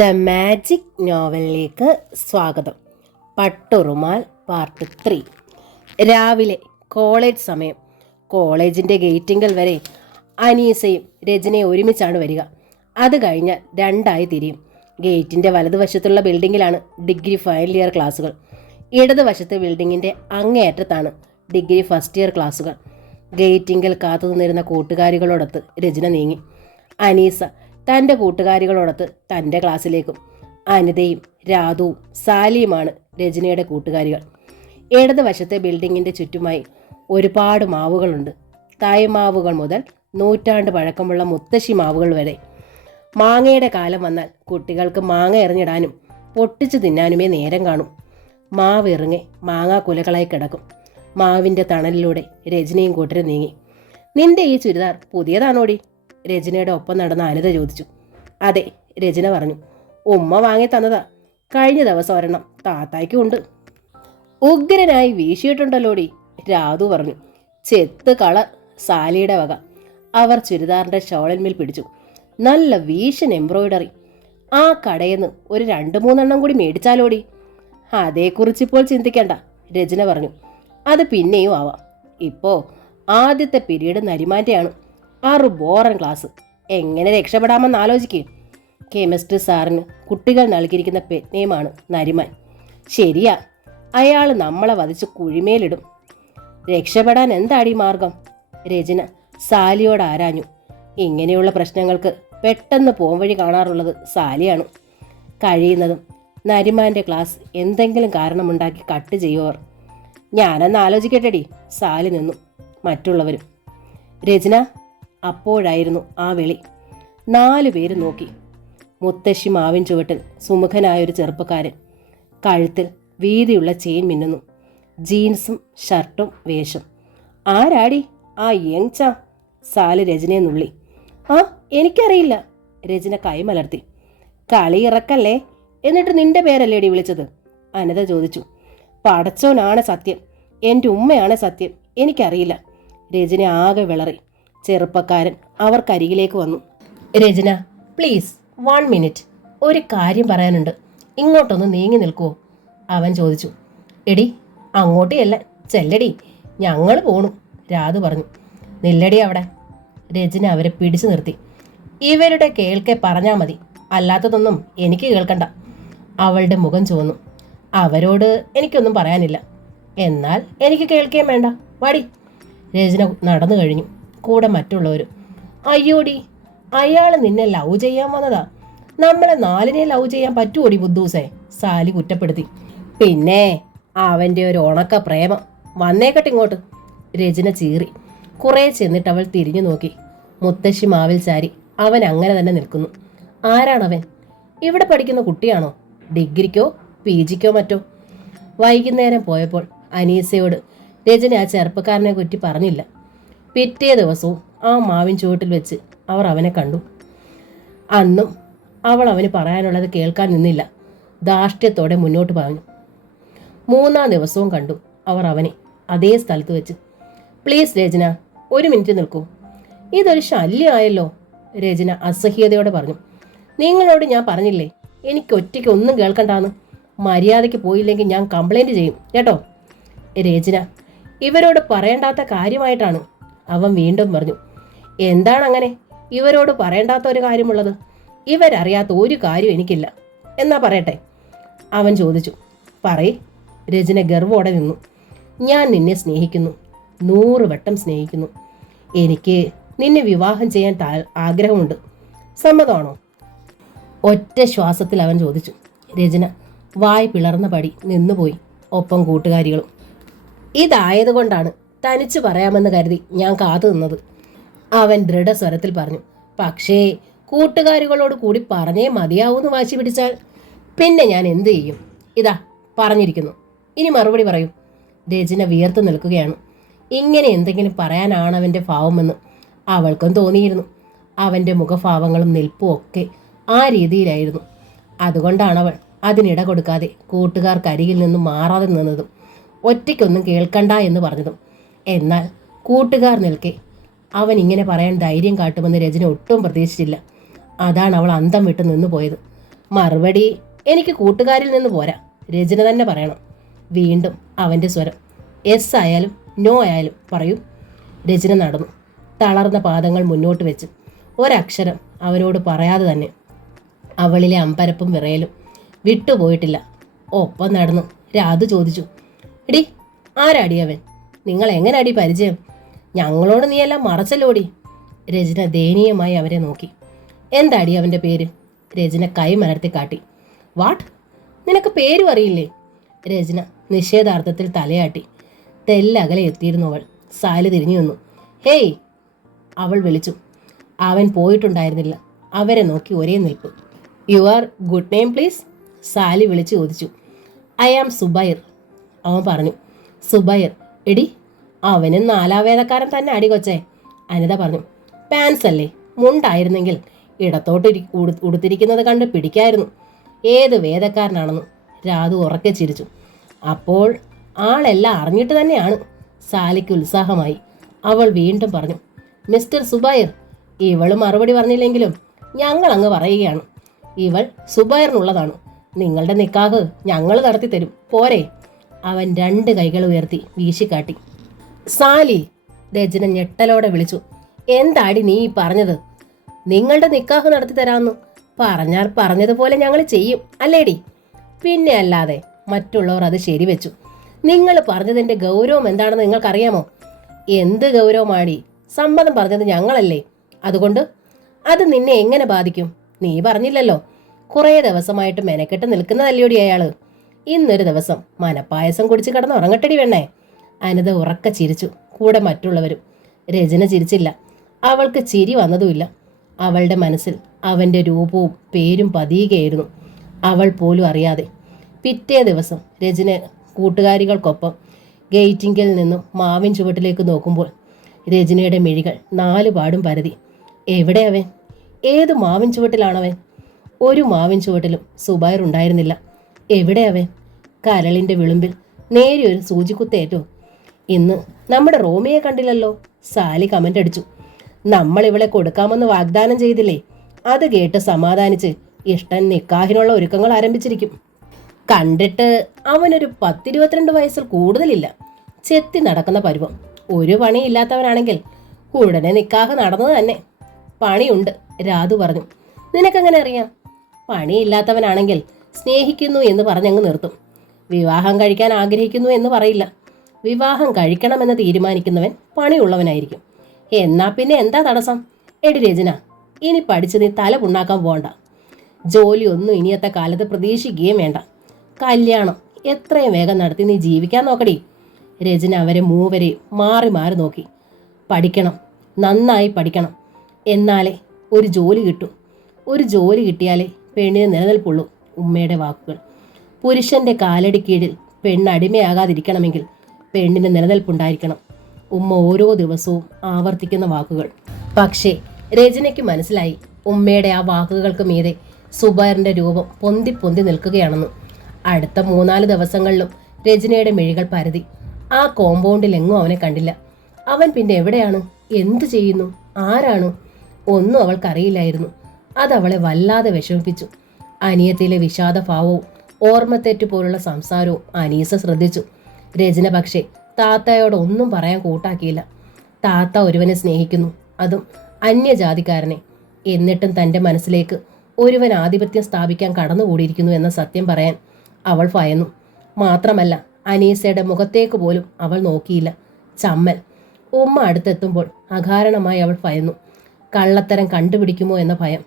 The magic നോവലിലേക്ക് സ്വാഗതം. Patturumal part 3. രാവിലെ college സമയം. കോളേജിൻ്റെ ഗേറ്റിങ്കൽ വരെ അനീസയും രചനയും ഒരുമിച്ചാണ് വരിക. അത് കഴിഞ്ഞാൽ രണ്ടായി തിരിയും. ഗേറ്റിൻ്റെ വലതുവശത്തുള്ള ബിൽഡിങ്ങിലാണ് ഡിഗ്രി ഫൈനൽ ഇയർ ക്ലാസ്സുകൾ. ഇടതുവശത്തെ ബിൽഡിങ്ങിൻ്റെ അങ്ങേയറ്റത്താണ് ഡിഗ്രി ഫസ്റ്റ് ഇയർ ക്ലാസ്സുകൾ. ഗേറ്റിങ്കൽ കാത്തു നിന്നിരുന്ന കൂട്ടുകാരികളോടൊത്ത് രചന നീങ്ങി. അനീസ തൻ്റെ കൂട്ടുകാരികളോടൊത്ത് തൻ്റെ ക്ലാസ്സിലേക്കും. അനിതയും രാധുവും സാലിയുമാണ് രചനയുടെ കൂട്ടുകാരികൾ. ഇടതുവശത്തെ ബിൽഡിങ്ങിൻ്റെ ചുറ്റുമായി ഒരുപാട് മാവുകളുണ്ട്. തായ്മാവുകൾ മുതൽ നൂറ്റാണ്ട് പഴക്കമുള്ള മുത്തശ്ശി മാവുകൾ വരെ. മാങ്ങയുടെ കാലം വന്നാൽ കുട്ടികൾക്ക് മാങ്ങ എറിഞ്ഞിടാനും പൊട്ടിച്ചു തിന്നാനുമേ നേരം കാണും. മാവ് ഇറങ്ങി മാങ്ങാ കുലകളായി കിടക്കും. മാവിൻ്റെ തണലിലൂടെ രചനയും കൂട്ടരും നീങ്ങി. നിന്റെ ഈ ചുരിദാർ പുതിയതാണോടി? രചനയുടെ ഒപ്പം നടന്ന അനിത ചോദിച്ചു. അതെ, രചന പറഞ്ഞു. ഉമ്മ വാങ്ങി തന്നതാ. കഴിഞ്ഞ ദിവസം ഒരെണ്ണം താത്തായ്ക്കും ഉണ്ട്. ഉഗ്രനായി വീശിയിട്ടുണ്ടല്ലോടി, രാധു പറഞ്ഞു. ചെത്ത് കളർ സാലിയുടെ വക. അവർ ചുരിദാറിൻ്റെ ഷോളിന്മേൽ പിടിച്ചു. നല്ല വീശൻ എംബ്രോയിഡറി. ആ കടയിൽ നിന്ന് ഒരു 2-3 കൂടി മേടിച്ചാലോടി. അതേക്കുറിച്ചിപ്പോൾ ചിന്തിക്കണ്ട, രചന പറഞ്ഞു. അത് പിന്നെയും ആവാം. ഇപ്പോൾ ആദ്യത്തെ പീരീഡ് നരിമാൻ്റെയാണ്. 6 ബോറൻ ക്ലാസ്. എങ്ങനെ രക്ഷപ്പെടാമെന്ന് ആലോചിക്കുക. കെമിസ്ട്രി സാറിന് കുട്ടികൾ നൽകിയിരിക്കുന്ന പെറ്റ്നെയിമാണ് നരിമാൻ. ശരിയാ, അയാൾ നമ്മളെ വധിച്ച് കുഴിമേലിടും. രക്ഷപ്പെടാൻ എന്താടി മാർഗം? രചന സാലിയോട് ആരാഞ്ഞു. ഇങ്ങനെയുള്ള പ്രശ്നങ്ങൾക്ക് പെട്ടെന്ന് പോംവഴി കാണാറുള്ളത് സാലിയാണ്. കഴിയുന്നതും നരിമാൻ്റെ ക്ലാസ് എന്തെങ്കിലും കാരണമുണ്ടാക്കി കട്ട് ചെയ്യുവർ. ഞാനെന്ന് ആലോചിക്കട്ടെടി. സാലി നിന്നു. മറ്റുള്ളവരും. രചന. അപ്പോഴായിരുന്നു ആ വിളി. 4 പേര് നോക്കി. മുത്തശ്ശി മാവിൻ ചുവട്ടിൽ സുമുഖനായൊരു ചെറുപ്പക്കാരൻ. കഴുത്തിൽ വീതിയുള്ള ചെയിൻ മിന്നുന്നു. ജീൻസും ഷർട്ടും വേഷം. ആരാടി ആ യങ് ചാ? സാല് രചനയെ നുള്ളി. ആ, എനിക്കറിയില്ല. രചന കൈമലർത്തി. കളി ഇറക്കല്ലേ. എന്നിട്ട് നിന്റെ പേരല്ലേടി വിളിച്ചത്? അനിത ചോദിച്ചു. പടച്ചോനാണ് സത്യം, എൻ്റെ ഉമ്മയാണ് സത്യം, എനിക്കറിയില്ല. രചന ആകെ വിളറി. ചെറുപ്പക്കാരൻ അവർക്കരികിലേക്ക് വന്നു. രചന, പ്ലീസ് 1 മിനിറ്റ്, ഒരു കാര്യം പറയാനുണ്ട്. ഇങ്ങോട്ടൊന്ന് നീങ്ങി നിൽക്കുമോ? അവൻ ചോദിച്ചു. എടി, അങ്ങോട്ടേയല്ല, ചെല്ലടി, ഞങ്ങൾ പോണു, രാധു പറഞ്ഞു. നില്ലടി അവിടെ. രചന അവരെ പിടിച്ചു നിർത്തി. ഇവരുടെ കേൾക്കെ പറഞ്ഞാൽ മതി, അല്ലാത്തതൊന്നും എനിക്ക് കേൾക്കണ്ട. അവളുടെ മുഖം ചുവന്നു. അവരോട് എനിക്കൊന്നും പറയാനില്ല, എന്നാൽ എനിക്ക് കേൾക്കുകയും വേണ്ട. വാടി. രചന നടന്നു കഴിഞ്ഞു. കൂടെ മറ്റുള്ളവരും. അയ്യോടി, അയാൾ നിന്നെ ലവ് ചെയ്യാൻ വന്നതാ. നമ്മളെ 4 ലവ് ചെയ്യാൻ പറ്റുമോടി ബുദ്ധൂസേ? സാലി കുറ്റപ്പെടുത്തി. പിന്നെ അവൻ്റെ ഒരു ഉണക്ക പ്രേമം. വന്നേക്കട്ടെ ഇങ്ങോട്ട്. രചന ചീറി. കുറേ ചെന്നിട്ട് അവൾ തിരിഞ്ഞു നോക്കി. മുത്തശ്ശി മാവിൽ ചാരി അവൻ അങ്ങനെ തന്നെ നിൽക്കുന്നു. ആരാണവൻ? ഇവിടെ പഠിക്കുന്ന കുട്ടിയാണോ? ഡിഗ്രിക്കോ PGക്കോ മറ്റോ? വൈകുന്നേരം പോയപ്പോൾ അനീസയോട് രചന ആ ചെറുപ്പക്കാരനെ കുറ്റി പറഞ്ഞില്ല. പിറ്റേ ദിവസവും ആ മാവിൻ ചുവട്ടിൽ വെച്ച് അവർ അവനെ കണ്ടു. അന്നും അവൾ അവന് പറയാനുള്ളത് കേൾക്കാൻ നിന്നില്ല. ധാർഷ്ട്യത്തോടെ മുന്നോട്ട് പറഞ്ഞു. 3-ാം ദിവസവും കണ്ടു അവർ അവനെ അതേ സ്ഥലത്ത് വെച്ച്. പ്ലീസ് രചന, 1 മിനിറ്റ് നിൽക്കൂ. ഇതൊരു ശല്യമായല്ലോ, രചന അസഹ്യതയോടെ പറഞ്ഞു. നിങ്ങളോട് ഞാൻ പറഞ്ഞില്ലേ എനിക്ക് ഒറ്റയ്ക്ക് ഒന്നും കേൾക്കണ്ടാന്ന്. മര്യാദയ്ക്ക് പോയില്ലെങ്കിൽ ഞാൻ കംപ്ലൈൻറ്റ് ചെയ്യും കേട്ടോ. രചന, ഇവരോട് പറയേണ്ടാത്ത കാര്യമായിട്ടാണ്. അവൻ വീണ്ടും പറഞ്ഞു. എന്താണ് അങ്ങനെ ഇവരോട് പറയേണ്ടാത്ത ഒരു കാര്യമുള്ളത്? ഇവരറിയാത്ത ഒരു കാര്യം എനിക്കില്ല. എന്നാ പറയട്ടെ? അവൻ ചോദിച്ചു. പറയ്. രചന ഗർവോടെ നിന്നു. ഞാൻ നിന്നെ സ്നേഹിക്കുന്നു, 100 വട്ടം സ്നേഹിക്കുന്നു. എനിക്ക് നിന്നെ വിവാഹം ചെയ്യാൻ ആഗ്രഹമുണ്ട്. സമ്മതമാണോ? ഒറ്റ ശ്വാസത്തിൽ അവൻ ചോദിച്ചു. രചന വായ് പിളർന്ന പടി നിന്നുപോയി. ഒപ്പം കൂട്ടുകാരികളും. ഇതായതുകൊണ്ടാണ് തനിച്ച് പറയാമെന്ന് കരുതി ഞാൻ കാത്തു നിന്നത്, അവൻ ദൃഢസ്വരത്തിൽ പറഞ്ഞു. പക്ഷേ കൂട്ടുകാരികളോട് കൂടി പറഞ്ഞേ മതിയാവൂന്ന് വാശി പിടിച്ചാൽ പിന്നെ ഞാൻ എന്തു ചെയ്യും? ഇതാ പറഞ്ഞിരിക്കുന്നു, ഇനി മറുപടി പറയൂ. രചന വിയർത്തു നിൽക്കുകയാണ്. ഇങ്ങനെ എന്തെങ്കിലും പറയാനാണവൻ്റെ ഭാവമെന്ന് അവൾക്കും തോന്നിയിരുന്നു. അവൻ്റെ മുഖഭാവങ്ങളും നിൽപ്പും ഒക്കെ ആ രീതിയിലായിരുന്നു. അതുകൊണ്ടാണവൾ അതിനിട കൊടുക്കാതെ കൂട്ടുകാർക്കരികിൽ നിന്നും മാറാതെ നിന്നതും ഒറ്റയ്ക്കൊന്നും കേൾക്കണ്ട എന്ന് പറഞ്ഞതും. എന്നാൽ കൂട്ടുകാർ നിൽക്കെ അവൻ ഇങ്ങനെ പറയാൻ ധൈര്യം കാട്ടുമെന്ന് രചന ഒട്ടും പ്രതീക്ഷിച്ചില്ല. അതാണ് അവൾ അന്തം വിട്ട് നിന്നു പോയത്. മറുപടി എനിക്ക് കൂട്ടുകാരിൽ നിന്ന് പോരാ, രചന തന്നെ പറയണം. വീണ്ടും അവൻ്റെ സ്വരം. എസ് ആയാലും നോ ആയാലും പറയൂ. രചന നടന്നു, തളർന്ന പാദങ്ങൾ മുന്നോട്ട് വെച്ച്. ഒരക്ഷരം അവനോട് പറയാതെ തന്നെ. അവളിലെ അമ്പരപ്പും വിറയലും വിട്ടുപോയിട്ടില്ല. ഒപ്പം നടന്നു രാധു ചോദിച്ചു, എടി ആരാടി അവൻ? നിങ്ങൾ എങ്ങനെ അടി പരിചയം? ഞങ്ങളോട് നീയെല്ലാം മറച്ചല്ലോടി. രചന ദയനീയമായി അവരെ നോക്കി. എന്താടി അവൻ്റെ പേര്? രചന കൈ മലർത്തി കാട്ടി. വാട്ട്? നിനക്ക് പേരും അറിയില്ലേ? രചന നിഷേധാർത്ഥത്തിൽ തലയാട്ടി. തെല്ലകലെ എത്തിയിരുന്നു അവൾ. സാലി തിരിഞ്ഞു നിന്നു. ഹേയ് അവൾ വിളിച്ചു. അവൻ പോയിട്ടുണ്ടായിരുന്നില്ല. അവരെ നോക്കി ഒരേ നിൽപ്പ്. Your good name please? Sally വിളിച്ചു ചോദിച്ചു. ഐ ആം സുബൈർ, അവൻ പറഞ്ഞു. സുബൈർ? എടി അവനും നാലാവേദക്കാരൻ തന്നെ അടി കൊച്ചേ, അനിത പറഞ്ഞു. പാൻസ് അല്ലേ, മുണ്ടായിരുന്നെങ്കിൽ ഇടത്തോട്ട് ഉടുത്തിരിക്കുന്നത് കണ്ട് പിടിക്കായിരുന്നു. ഏത് വേദക്കാരനാണെന്ന് രാധു ഉറക്കെ ചിരിച്ചു. അപ്പോൾ ആളെല്ലാം അറിഞ്ഞിട്ട് തന്നെയാണ്. സാലിക്ക് ഉത്സാഹമായി. അവൾ വീണ്ടും പറഞ്ഞു, മിസ്റ്റർ സുബൈർ. ഇവൾ മറുപടി പറഞ്ഞില്ലെങ്കിലും ഞങ്ങൾ അങ്ങ് പറയുകയാണ്. ഇവൾ സുബൈറിനുള്ളതാണ്. നിങ്ങളുടെ നിക്കാഹ് ഞങ്ങൾ നടത്തി തരും, പോരെ? അവൻ 2 കൈകൾ ഉയർത്തി വീശിക്കാട്ടി. സാലി, രചന ഞെട്ടലോടെ വിളിച്ചു. എന്താടി നീ പറഞ്ഞത്? നിങ്ങളുടെ നിക്കാഹ് നടത്തി തരാമെന്ന് പറഞ്ഞാൽ പറഞ്ഞതുപോലെ ഞങ്ങൾ ചെയ്യും, അല്ലേടി? പിന്നെ അല്ലാതെ. മറ്റുള്ളവർ അത് ശരിവെച്ചു. നിങ്ങൾ പറഞ്ഞതിൻ്റെ ഗൗരവം എന്താണെന്ന് നിങ്ങൾക്കറിയാമോ? എന്ത് ഗൗരവമാടി? സമ്മതം പറഞ്ഞത് ഞങ്ങളല്ലേ. അതുകൊണ്ട് അത് നിന്നെ എങ്ങനെ ബാധിക്കും? നീ പറഞ്ഞില്ലല്ലോ. കുറേ ദിവസമായിട്ട് മെനക്കെട്ട് നിൽക്കുന്നതല്ലോടി അയാള്. ഇന്നൊരു ദിവസം മനപ്പായസം കുടിച്ച് കിടന്ന് ഉറങ്ങട്ടടി വേണേ. അനിത ഉറക്ക ചിരിച്ചു, കൂടെ മറ്റുള്ളവരും. രചന ചിരിച്ചില്ല. അവൾക്ക് ചിരി വന്നതുമില്ല. അവളുടെ മനസ്സിൽ അവൻ്റെ രൂപവും പേരും പതിയുകയായിരുന്നു, അവൾ പോലും അറിയാതെ. പിറ്റേ ദിവസം രചന കൂട്ടുകാരികൾക്കൊപ്പം ഗേറ്റിങ്കിൽ നിന്നും മാവിൻ ചുവട്ടിലേക്ക് നോക്കുമ്പോൾ രചനയുടെ മിഴികൾ 4 പാടും പരതി. എവിടെ അവൻ? ഏത് മാവിൻ ചുവട്ടിലാണവൻ? ഒരു മാവിൻ ചുവട്ടിലും സുബൈർ ഉണ്ടായിരുന്നില്ല. എവിടെ അവൻ? കരളിൻ്റെ വിളുമ്പിൽ നേരിയൊരു സൂചിക്കുത്തേറ്റോ. ഇന്ന് നമ്മുടെ റോമിയെ കണ്ടില്ലല്ലോ. സാലി കമൻ്റ് അടിച്ചു. നമ്മൾ ഇവളെ കൊടുക്കാമെന്ന് വാഗ്ദാനം ചെയ്തില്ലേ? അത് കേട്ട് സമാധാനിച്ച് ഇഷ്ടൻ നിക്കാഹിനുള്ള ഒരുക്കങ്ങൾ ആരംഭിച്ചിരിക്കും. കണ്ടിട്ട് അവനൊരു 10-22 വയസ്സിൽ കൂടുതലില്ല. ചെത്തി നടക്കുന്ന പരുവം. ഒരു പണിയില്ലാത്തവനാണെങ്കിൽ ഉടനെ നിക്കാഹ് നടന്നത് തന്നെ. പണിയുണ്ട്, രാധു പറഞ്ഞു. നിനക്കെങ്ങനെ അറിയാം? പണിയില്ലാത്തവനാണെങ്കിൽ സ്നേഹിക്കുന്നു എന്ന് പറഞ്ഞങ്ങ് നിർത്തും. വിവാഹം കഴിക്കാൻ ആഗ്രഹിക്കുന്നു എന്ന് പറയില്ല. വിവാഹം കഴിക്കണമെന്ന് തീരുമാനിക്കുന്നവൻ പണിയുള്ളവനായിരിക്കും. എന്നാ പിന്നെ എന്താ തടസ്സം? എടി രചന, ഇനി പഠിച്ച് നീ തല പുണ്ണാക്കാൻ പോകണ്ട. ജോലിയൊന്നും ഇനിയത്തെ കാലത്ത് പ്രതീക്ഷിക്കുകയും വേണ്ട. കല്യാണം എത്രയും വേഗം നടത്തി നീ ജീവിക്കാൻ നോക്കടി. രചന അവരെ മൂവരെയും മാറി മാറി നോക്കി. പഠിക്കണം, നന്നായി പഠിക്കണം. എന്നാലേ ഒരു ജോലി കിട്ടൂ. ഒരു ജോലി കിട്ടിയാലേ പെണ്ണിന് നിലനിൽപ്പുള്ളൂ. ഉമ്മയുടെ വാക്കുകൾ. പുരുഷന്റെ കാലടി കീഴിൽ പെണ്ണ് അടിമയാകാതിരിക്കണമെങ്കിൽ പെണ്ണിന് നിലനിൽപ്പുണ്ടായിരിക്കണം. ഉമ്മ ഓരോ ദിവസവും ആവർത്തിക്കുന്ന വാക്കുകൾ. പക്ഷേ രചനയ്ക്ക് മനസ്സിലായി, ഉമ്മയുടെ ആ വാക്കുകൾക്ക് മീതെ സുബൈറിന്റെ രൂപം പൊന്തി പൊന്തി നിൽക്കുകയാണെന്ന്. അടുത്ത 3-4 ദിവസങ്ങളിലും രചനയുടെ മിഴികൾ പരതി. ആ കോമ്പൗണ്ടിലെങ്ങും അവനെ കണ്ടില്ല. അവൻ പിന്നെ എവിടെയാണ്? എന്തു ചെയ്യുന്നു? ആരാണ്? ഒന്നും അവൾക്കറിയില്ലായിരുന്നു. അതവളെ വല്ലാതെ വിഷമിപ്പിച്ചു. അനിയത്തിയിലെ വിഷാദഭാവവും ഓർമ്മത്തെറ്റു പോലുള്ള സംസാരവും അനീസ ശ്രദ്ധിച്ചു. രചന പക്ഷേ താത്തയോട് ഒന്നും പറയാൻ കൂട്ടാക്കിയില്ല. താത്ത ഒരുവനെ സ്നേഹിക്കുന്നു, അതും അന്യജാതിക്കാരനെ. എന്നിട്ടും തൻ്റെ മനസ്സിലേക്ക് ഒരുവൻ ആധിപത്യം സ്ഥാപിക്കാൻ കടന്നുകൂടിയിരിക്കുന്നു എന്ന സത്യം പറയാൻ അവൾ ഭയന്നു. മാത്രമല്ല, അനീസയുടെ മുഖത്തേക്ക് പോലും അവൾ നോക്കിയില്ല. ചമ്മൽ. ഉമ്മ അടുത്തെത്തുമ്പോൾ അകാരണമായി അവൾ ഭയന്നു. കള്ളത്തരം കണ്ടുപിടിക്കുമോ എന്ന ഭയം.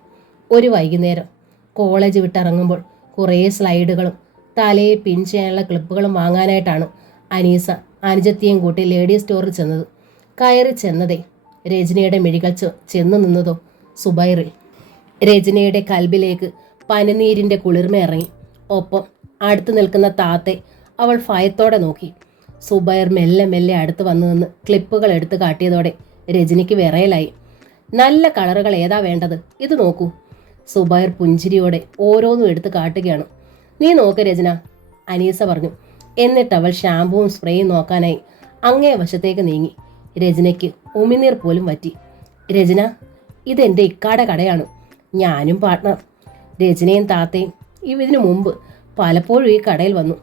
ഒരു വൈകുന്നേരം കോളേജ് വിട്ടിറങ്ങുമ്പോൾ കുറേ സ്ലൈഡുകളും തലയെ പിൻ ചെയ്യാനുള്ള ക്ലിപ്പുകളും വാങ്ങാനായിട്ടാണ് അനീസ അനുജത്തിയും കൂട്ടി ലേഡീസ് സ്റ്റോറിൽ ചെന്നത്. കയറി ചെന്നതേ രചനയുടെ മിഴികൾ ചെന്നു നിന്നതോ സുബൈറിൽ. രചനയുടെ കൽബിലേക്ക് പനിനീരിൻ്റെ കുളിർമ ഇറങ്ങി. ഒപ്പം അടുത്ത് നിൽക്കുന്ന താത്തെ അവൾ ഭയത്തോടെ നോക്കി. സുബൈർ മെല്ലെ മെല്ലെ അടുത്ത് വന്നു നിന്ന് ക്ലിപ്പുകൾ എടുത്ത് കാട്ടിയതോടെ രജനിക്ക് വിറയലായി. നല്ല കളറുകൾ ഏതാ വേണ്ടത്? ഇത് നോക്കൂ. സുബൈർ പുഞ്ചിരിയോടെ ഓരോന്നും എടുത്ത് കാട്ടുകയാണ്. നീ നോക്ക് രചന, അനീസ പറഞ്ഞു. എന്നിട്ട് അവൾ ഷാമ്പുവും സ്പ്രേയും നോക്കാനായി അങ്ങേ വശത്തേക്ക് നീങ്ങി. രചനയ്ക്ക് ഉമിനീർ പോലും വറ്റി. രചന, ഇതെൻ്റെ ഇക്കാടെ കടയാണ്, ഞാനും പാർട്ട്ണർ. രജനയും താത്തയും ഇതിനു മുമ്പ് പലപ്പോഴും ഈ കടയിൽ വന്നു.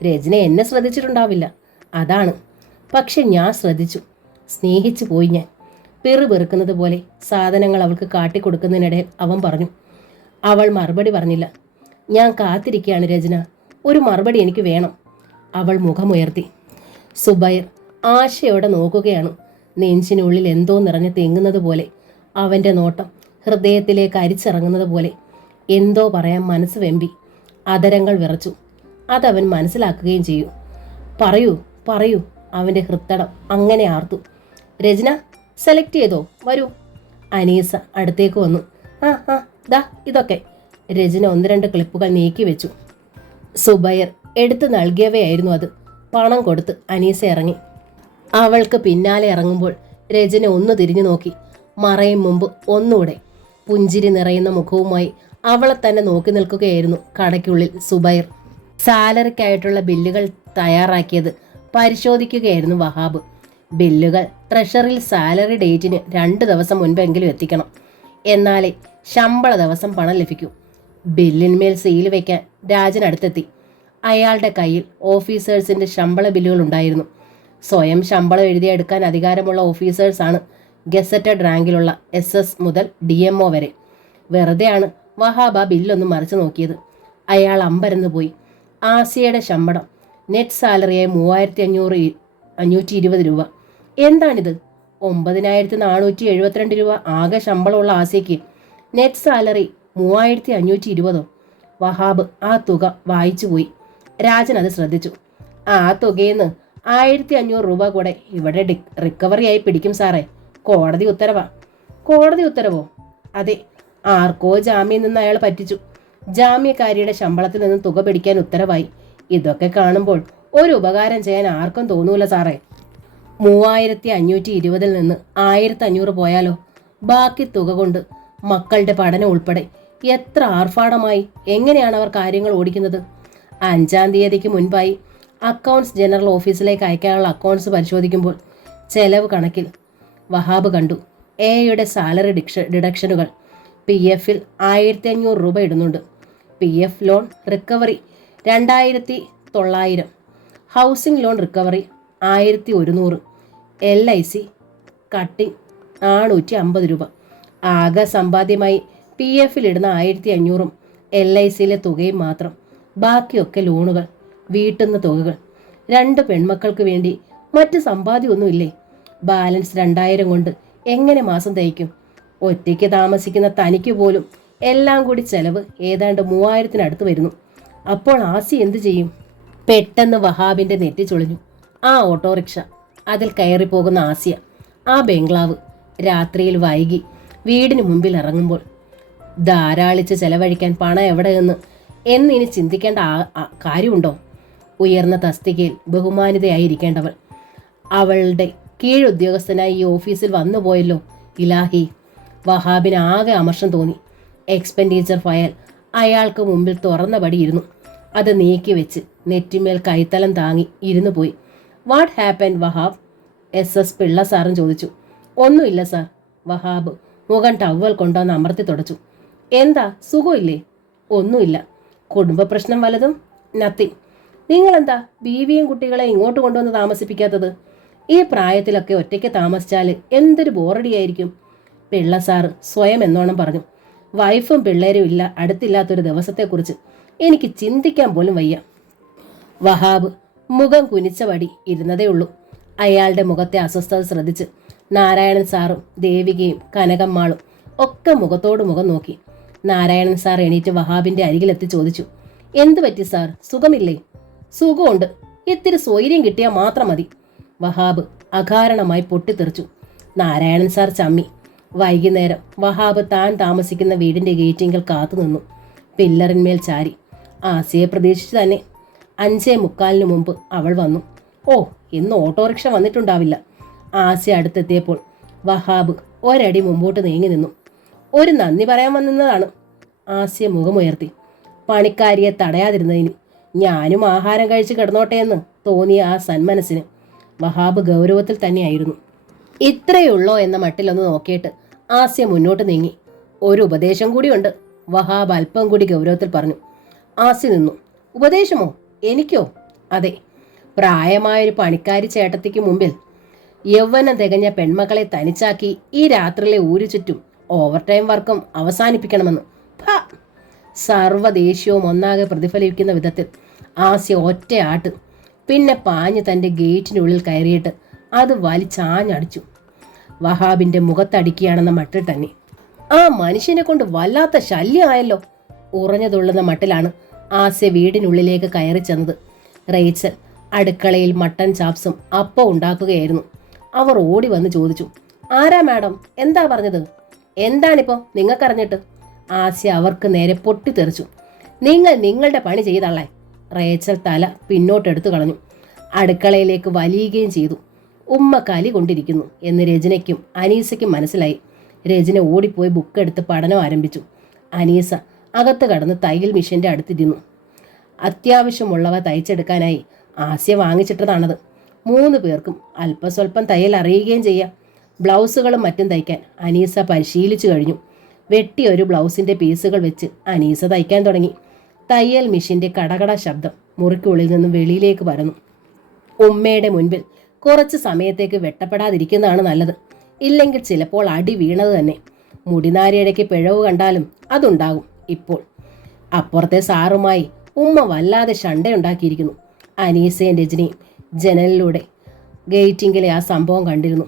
രജന എന്നെ ശ്രദ്ധിച്ചിട്ടുണ്ടാവില്ല, അതാണ്. പക്ഷെ ഞാൻ ശ്രദ്ധിച്ചു. സ്നേഹിച്ചു പോയി ഞാൻ. പെറുപെറുക്കുന്നത് പോലെ സാധനങ്ങൾ അവൾക്ക് കാട്ടിക്കൊടുക്കുന്നതിനിടയിൽ അവൻ പറഞ്ഞു. അവൾ മറുപടി പറഞ്ഞില്ല. ഞാൻ കാത്തിരിക്കുകയാണ് രചന, ഒരു മറുപടി എനിക്ക് വേണം. അവൾ മുഖമുയർത്തി. സുബൈർ ആശയോടെ നോക്കുകയാണ്. നെഞ്ചിനുള്ളിൽ എന്തോ നിറഞ്ഞ് തെങ്ങുന്നത് പോലെ, അവൻ്റെ നോട്ടം ഹൃദയത്തിലേക്ക് അരിച്ചിറങ്ങുന്നത് പോലെ. എന്തോ പറയാൻ മനസ്സ് വെമ്പി, അതരങ്ങൾ വിറച്ചു. അതവൻ മനസ്സിലാക്കുകയും ചെയ്യും. പറയൂ പറയൂ, അവൻ്റെ ഹൃത്തടം അങ്ങനെ ആർത്തു. രചന, സെലക്ട് ചെയ്തോ, വരൂ. അനീസ അടുത്തേക്ക് വന്നു. ആ ദാ ഇതൊക്കെ. രചന 1-2 ക്ലിപ്പുകൾ നീക്കി വെച്ചു. സുബൈർ എടുത്തു നൽകിയവയായിരുന്നു അത്. പണം കൊടുത്ത് അനീസ ഇറങ്ങി. അവൾക്ക് പിന്നാലെ ഇറങ്ങുമ്പോൾ രചന ഒന്ന് തിരിഞ്ഞു നോക്കി. മറയും മുമ്പ് ഒന്നുകൂടെ പുഞ്ചിരി നിറയുന്ന മുഖവുമായി അവളെ തന്നെ നോക്കി നിൽക്കുകയായിരുന്നു കടയ്ക്കുള്ളിൽ സുബൈർ. സാലറിക്കായിട്ടുള്ള ബില്ലുകൾ തയ്യാറാക്കിയത് പരിശോധിക്കുകയായിരുന്നു വഹാബ്. ബില്ലുകൾ ട്രഷറിയിൽ സാലറി ഡേറ്റിന് 2 ദിവസം മുൻപെങ്കിലും എത്തിക്കണം, എന്നാലേ ശമ്പള ദിവസം പണം ലഭിക്കൂ. ബില്ലിന്മേൽ സീൽ വയ്ക്കാൻ രാജൻ അടുത്തെത്തി. അയാളുടെ കയ്യിൽ ഓഫീസേഴ്സിൻ്റെ ശമ്പള ബില്ലുകൾ ഉണ്ടായിരുന്നു. സ്വയം ശമ്പളം എഴുതിയെടുക്കാൻ അധികാരമുള്ള ഓഫീസേഴ്സാണ് ഗസറ്റഡ് റാങ്കിലുള്ള SS മുതൽ DMO വരെ. വെറുതെയാണ് വഹാബ ബില്ലൊന്നും മറിച്ചു നോക്കിയത്. അയാൾ അമ്പരന്ന് പോയി. ആസിയയുടെ ശമ്പളം നെറ്റ് സാലറിയായി 3520 രൂപ. എന്താണിത്? 9472 രൂപ ആകെ ശമ്പളമുള്ള ആസിയയ്ക്ക് നെറ്റ് സാലറി 3520. വഹാബ് ആ തുക വായിച്ചു പോയി. രാജൻ അത് ശ്രദ്ധിച്ചു. ആ തുകയെന്ന് 1500 രൂപ കൂടെ ഇവിടെ റിക്കവറിയായി പിടിക്കും സാറേ. കോടതി ഉത്തരവാ. കോടതി ഉത്തരവോ? അതെ, ആർക്കോ ജാമ്യം നിന്ന് അയാൾ പറ്റിച്ചു. ജാമ്യക്കാരിയുടെ ശമ്പളത്തിൽ നിന്ന് തുക പിടിക്കാൻ ഉത്തരവായി. ഇതൊക്കെ കാണുമ്പോൾ ഒരു ഉപകാരം ചെയ്യാൻ ആർക്കും തോന്നൂല സാറേ. 3520 നിന്ന് 1500 പോയാലോ? ബാക്കി തുക കൊണ്ട് മക്കളുടെ പഠനം ഉൾപ്പെടെ എത്ര ആർഭാടമായി എങ്ങനെയാണ് അവർ കാര്യങ്ങൾ ഓടിക്കുന്നത്? 5-ാം തീയതിക്ക് മുൻപായി അക്കൗണ്ട്സ് ജനറൽ ഓഫീസിലേക്ക് അയക്കാനുള്ള അക്കൗണ്ട്സ് പരിശോധിക്കുമ്പോൾ ചെലവ് കണക്കിൽ വഹാബ് കണ്ടു എയുടെ സാലറി ഡിഡക്ഷനുകൾ. PFൽ 1500 രൂപ ഇടുന്നുണ്ട്. PF loan recovery 2900, housing loan recovery 1100, LIC cutting 450 രൂപ. ആകെ സമ്പാദ്യമായി PFൽ ഇടുന്ന 1500ഉം LICയിലെ തുകയും മാത്രം. ബാക്കിയൊക്കെ ലോണുകൾ, വീട്ടുന്ന തുകകൾ. 2 പെൺമക്കൾക്ക് വേണ്ടി മറ്റ് സമ്പാദ്യമൊന്നുമില്ലേ? ബാലൻസ് 2000 കൊണ്ട് എങ്ങനെ മാസം തയ്ക്കും? ഒറ്റയ്ക്ക് താമസിക്കുന്ന തനിക്ക് പോലും എല്ലാം കൂടി ചെലവ് ഏതാണ്ട് 3000-നടുത്ത് വരുന്നു. അപ്പോൾ ആസി എന്തു ചെയ്യും? പെട്ടെന്ന് വഹാബിൻ്റെ നെറ്റി ചൊളിഞ്ഞു. ആ ഓട്ടോറിക്ഷ, അതിൽ കയറിപ്പോകുന്ന ആസിയ, ആ ബംഗ്ലാവ്, രാത്രിയിൽ വൈകി വീടിന് മുമ്പിൽ ഇറങ്ങുമ്പോൾ ധാരാളിച്ച് ചെലവഴിക്കാൻ പണം എവിടെയെന്ന് എന്നിനി ചിന്തിക്കേണ്ട കാര്യമുണ്ടോ? ഉയർന്ന തസ്തികയിൽ ബഹുമാനിതയായിരിക്കേണ്ടവൾ അവളുടെ കീഴുദ്യോഗസ്ഥനായി ഈ ഓഫീസിൽ വന്നുപോയല്ലോ. ഇലാഹി! വഹാബിന് ആകെ അമർഷം തോന്നി. എക്സ്പെൻഡിച്ചർ ഫയൽ അയാൾക്ക് മുമ്പിൽ തുറന്നപടിയിരുന്നു. അത് നീക്കി വെച്ച് നെറ്റിമേൽ കൈത്തലം താങ്ങി ഇരുന്നു പോയി. What happen Wahab? SS Pillai സാറും ചോദിച്ചു. ഒന്നുമില്ല സാർ. വഹാബ് മുഖം ടവൽ കൊണ്ടുവന്ന് അമർത്തി തുടച്ചു. എന്താ, സുഖമില്ലേ? ഒന്നുമില്ല. കുടുംബ പ്രശ്നം വല്ലതും? നത്തിങ്. നിങ്ങളെന്താ ബീവിയും കുട്ടികളെ ഇങ്ങോട്ട് കൊണ്ടുവന്ന് താമസിപ്പിക്കാത്തത്? ഈ പ്രായത്തിലൊക്കെ ഒറ്റയ്ക്ക് താമസിച്ചാൽ എന്തൊരു ബോറടിയായിരിക്കും. പിള്ള സാറ് സ്വയം എന്നോണം പറഞ്ഞു. വൈഫും പിള്ളേരും അടുത്തില്ലാത്തൊരു ദിവസത്തെക്കുറിച്ച് എനിക്ക് ചിന്തിക്കാൻ പോലും വയ്യ. വഹാബ് മുഖം കുനിച്ചപടി ഇരുന്നതേ ഉള്ളൂ. അയാളുടെ മുഖത്തെ അസ്വസ്ഥത ശ്രദ്ധിച്ച് നാരായണൻ സാറും ദേവികയും കനകമ്മാളും ഒക്കെ മുഖത്തോട് മുഖം നോക്കി. നാരായണൻ സാർ എണീറ്റ് വഹാബിന്റെ അരികിലെത്തി ചോദിച്ചു. എന്തു പറ്റി സാർ, സുഖമില്ലേ? സുഖമുണ്ട്, ഇത്തിരി സ്വൈര്യം കിട്ടിയാൽ മാത്രം മതി. വഹാബ് അകാരണമായി പൊട്ടിത്തെറിച്ചു. നാരായണൻ സാർ ചമ്മി. വൈകുന്നേരം വഹാബ് താൻ താമസിക്കുന്ന വീടിന്റെ ഗേറ്റിങ്കിൽ കാത്തുനിന്നു. പില്ലറിന്മേൽ ചാരി. ആസിയെ പ്രതീക്ഷിച്ചു തന്നെ. 5:45 മുമ്പ് അവൾ വന്നു. ഓ, ഇന്ന് ഓട്ടോറിക്ഷ വന്നിട്ടുണ്ടാവില്ല. ആസിയ അടുത്തെത്തിയപ്പോൾ വഹാബ് ഒരടി മുമ്പോട്ട് നീങ്ങി നിന്നു. ഒരു നന്ദി പറയാൻ വന്നതാണ്. ആസിയ മുഖമുയർത്തി. പണിക്കാരിയെ തടയാതിരുന്നതിന്. ഞാനും ആഹാരം കഴിച്ച് കിടന്നോട്ടെ എന്ന് തോന്നിയ ആ സന്മനസ്സിന് വഹാബ് ഗൗരവത്തിൽ തന്നെയായിരുന്നു. ഇത്രയുള്ളോ എന്ന മട്ടിലൊന്ന് നോക്കിയിട്ട് ആസിയ മുന്നോട്ട് നീങ്ങി. ഒരു ഉപദേശം കൂടിയുണ്ട്. വഹാബ് അല്പം കൂടി ഗൗരവത്തിൽ പറഞ്ഞു. ആസി നിന്നു. ഉപദേശമോ? എനിക്കോ? അതെ, പ്രായമായൊരു പണിക്കാരി ചേട്ടത്തിക്ക് മുമ്പിൽ യൗവനം തികഞ്ഞ പെൺമക്കളെ തനിച്ചാക്കി ഈ രാത്രിയിലെ ഊരു ചുറ്റും ഓവർ ടൈം വർക്കും അവസാനിപ്പിക്കണമെന്ന്. സർവ്വദേശീയവും ഒന്നാകെ പ്രതിഫലിക്കുന്ന വിധത്തിൽ ആസ്യ ഒറ്റയാട്ട്. പിന്നെ പാഞ്ഞ് തൻ്റെ ഗേറ്റിനുള്ളിൽ കയറിയിട്ട് അത് വലിച്ചാഞ്ഞടിച്ചു. വഹാബിൻ്റെ മുഖത്തടിക്കുകയാണെന്ന മട്ടിൽ തന്നെ. ആ മനുഷ്യനെ കൊണ്ട് വല്ലാത്ത ശല്യമായല്ലോ. ഉറഞ്ഞതുള്ളുന്ന മട്ടിലാണ് ആസ്യ വീടിനുള്ളിലേക്ക് കയറി ചെന്നത്. റേച്ചൽ അടുക്കളയിൽ മട്ടൻ ചാപ്സും അപ്പം ഉണ്ടാക്കുകയായിരുന്നു. അവർ ഓടി വന്ന് ചോദിച്ചു, ആരാ മാഡം? എന്താ പറഞ്ഞത്? എന്താണിപ്പോൾ നിങ്ങൾക്കറിഞ്ഞിട്ട്? ആസ്യ അവർക്ക് നേരെ പൊട്ടിത്തെറിച്ചു. നിങ്ങൾ നിങ്ങളുടെ പണി ചെയ്തള്ളേ. റേച്ചൽ തല പിന്നോട്ടെടുത്തു കളഞ്ഞു. അടുക്കളയിലേക്ക് വലിയുകയും ചെയ്തു. ഉമ്മ കലി കൊണ്ടിരിക്കുന്നു എന്ന് രജനയ്ക്കും അനീസയ്ക്കും മനസ്സിലായി. രജന ഓടിപ്പോയി ബുക്കെടുത്ത് പഠനം ആരംഭിച്ചു. അനീസ അകത്ത് കടന്ന് തയ്യൽ മിഷൻ്റെ അടുത്തിരുന്നു. അത്യാവശ്യമുള്ളവ തയ്ച്ചെടുക്കാനായി ആസ്യ വാങ്ങിച്ചിട്ടതാണത്. 3 പേർക്കും അല്പസ്വല്പം തയ്യൽ അറിയുകയും ചെയ്യാം. ബ്ലൗസുകളും മറ്റും തയ്ക്കാൻ അനീസ പരിശീലിച്ചു കഴിഞ്ഞു. വെട്ടി ഒരു ബ്ലൗസിൻ്റെ പീസുകൾ വെച്ച് അനീസ തയ്ക്കാൻ തുടങ്ങി. തയ്യൽ മിഷിൻ്റെ കടകട ശബ്ദം മുറിക്കുള്ളിൽ നിന്നും വെളിയിലേക്ക് പരന്നു. ഉമ്മയുടെ മുൻപിൽ കുറച്ച് സമയത്തേക്ക് വെട്ടപ്പെടാതിരിക്കുന്നതാണ് നല്ലത്. ഇല്ലെങ്കിൽ ചിലപ്പോൾ അടി വീണത് തന്നെ. മുടിനാരിയിടയ്ക്ക് പിഴവ് കണ്ടാലും അതുണ്ടാകും. ഇപ്പോൾ അപ്പുറത്തെ സാറുമായി ഉമ്മ വല്ലാതെ ശണ്ടയുണ്ടാക്കിയിരിക്കുന്നു. അനീസയും രജനിയും ജനലിലൂടെ ഗേറ്റിങ്കിലെ ആ സംഭവം കണ്ടിരുന്നു.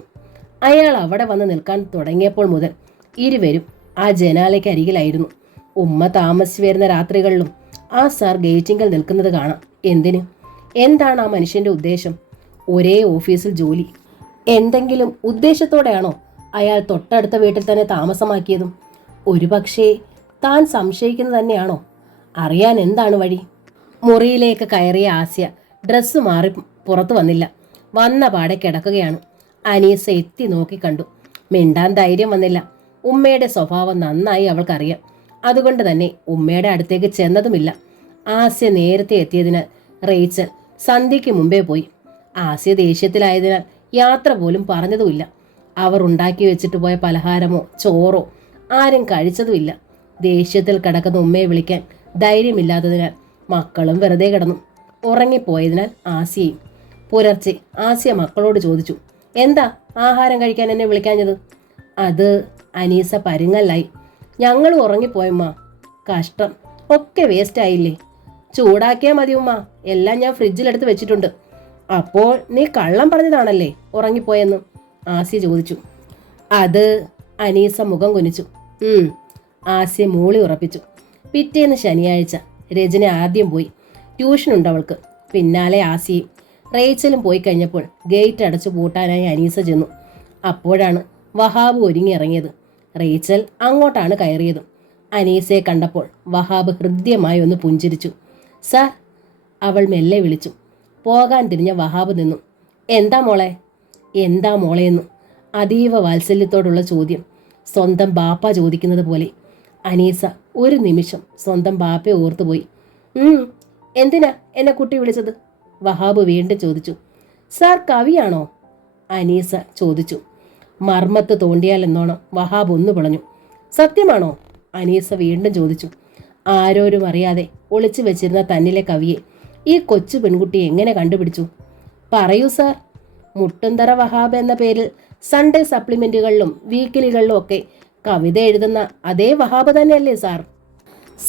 അയാൾ അവിടെ വന്ന് നിൽക്കാൻ തുടങ്ങിയപ്പോൾ മുതൽ ഇരുവരും ആ ജനാലയ്ക്ക് അരികിലായിരുന്നു. ഉമ്മ താമസിച്ചു വരുന്ന രാത്രികളിലും ആ സാർ ഗേറ്റിങ്കിൽ നിൽക്കുന്നത് കാണാം. എന്തിന്? എന്താണ് ആ മനുഷ്യൻ്റെ ഉദ്ദേശം? ഒരേ ഓഫീസിൽ ജോലി. എന്തെങ്കിലും ഉദ്ദേശത്തോടെയാണോ അയാൾ തൊട്ടടുത്ത വീട്ടിൽ തന്നെ താമസമാക്കിയതും? ഒരുപക്ഷേ താൻ സംശയിക്കുന്നത് തന്നെയാണോ? അറിയാൻ എന്താണ് വഴി? മുറിയിലേക്ക് കയറിയ ആസ്യ ഡ്രസ്സ് മാറി പുറത്തു വന്നില്ല. വന്ന പാടെ കിടക്കുകയാണ്. അനീസ എത്തി നോക്കി കണ്ടു. മിണ്ടാൻ ധൈര്യം വന്നില്ല. ഉമ്മയുടെ സ്വഭാവം നന്നായി അവൾക്കറിയാം. അതുകൊണ്ട് തന്നെ ഉമ്മയുടെ അടുത്തേക്ക് ചെന്നതുമില്ല. ആസ്യ നേരത്തെ എത്തിയതിനാൽ റേച്ചൽ സന്ധ്യയ്ക്ക് മുമ്പേ പോയി. ആസ്യ ദേഷ്യത്തിലായതിനാൽ യാത്ര പോലും പറഞ്ഞതുമില്ല. അവർ ഉണ്ടാക്കി വെച്ചിട്ട് പോയ പലഹാരമോ ചോറോ ആരും കഴിച്ചതുമില്ല. ദേഷ്യത്തിൽ കിടക്കുന്ന ഉമ്മയെ വിളിക്കാൻ ധൈര്യമില്ലാത്തതിനാൽ മക്കളും വെറുതെ കിടന്നു. ഉറങ്ങിപ്പോയതിനാൽ ആസ്യയും. പുലർച്ചെ ആസ്യ മക്കളോട് ചോദിച്ചു, എന്താ ആഹാരം കഴിക്കാൻ എന്നെ വിളിക്കാഞ്ഞത്? അത് അനീസ പരുങ്ങല്ലായി. ഞങ്ങളും ഉറങ്ങിപ്പോയമ്മ. കഷ്ടം, ഒക്കെ വേസ്റ്റ് ആയില്ലേ? ചൂടാക്കിയാൽ മതി ഉമ്മ, എല്ലാം ഞാൻ ഫ്രിഡ്ജിലെടുത്ത് വെച്ചിട്ടുണ്ട്. അപ്പോൾ നീ കള്ളം പറഞ്ഞതാണല്ലേ ഉറങ്ങിപ്പോയെന്ന് ആസ്യ ചോദിച്ചു. അത് അനീസ മുഖം കുനിച്ചു. ആസ്യ മൂളി ഉറപ്പിച്ചു. പിറ്റേന്ന് ശനിയാഴ്ച രജന ആദ്യം പോയി. ട്യൂഷനുണ്ട് അവൾക്ക്. പിന്നാലെ ആസ്യയും. റേച്ചലും പോയി കഴിഞ്ഞപ്പോൾ ഗേറ്റ് അടച്ചു പൂട്ടാനായി അനീസ ചെന്നു. അപ്പോഴാണ് വഹാബ് ഒരുങ്ങി ഇറങ്ങിയത്. റേച്ചൽ അങ്ങോട്ടാണ് കയറിയത്. അനീസയെ കണ്ടപ്പോൾ വഹാബ് ഹൃദ്യമായി ഒന്ന് പുഞ്ചിരിച്ചു. സാർ, അവൾ മെല്ലെ വിളിച്ചു. പോകാൻ തിരിഞ്ഞ വഹാബ് നിന്നു. എന്താ മോളെ? എന്താ മോളെയെന്നു അതീവ വാത്സല്യത്തോടുള്ള ചോദ്യം സ്വന്തം ബാപ്പ ചോദിക്കുന്നത് പോലെ. അനീസ ഒരു നിമിഷം സ്വന്തം ബാപ്പയെ ഓർത്തുപോയി. എന്തിനാ എന്നെ കുട്ടി വിളിച്ചത്? വഹാബ് വീണ്ടും ചോദിച്ചു. സാർ കവിയാണോ? അനീസ ചോദിച്ചു. മർമ്മത്ത് തോണ്ടിയാലെന്നോണം വഹാബ് ഒന്ന് പറഞ്ഞു. സത്യമാണോ? അനീസ വീണ്ടും ചോദിച്ചു. ആരോരും അറിയാതെ ഒളിച്ചു വെച്ചിരുന്ന തന്നിലെ കവിയെ ഈ കൊച്ചു പെൺകുട്ടി എങ്ങനെ കണ്ടുപിടിച്ചു? പറയൂ സാർ. മുട്ടുന്തറ വഹാബ് എന്ന പേരിൽ സൺഡേ സപ്ലിമെന്റുകളിലും വീക്കിലികളിലും ഒക്കെ കവിത എഴുതുന്ന അതേ വഹാബ് തന്നെയല്ലേ സാർ?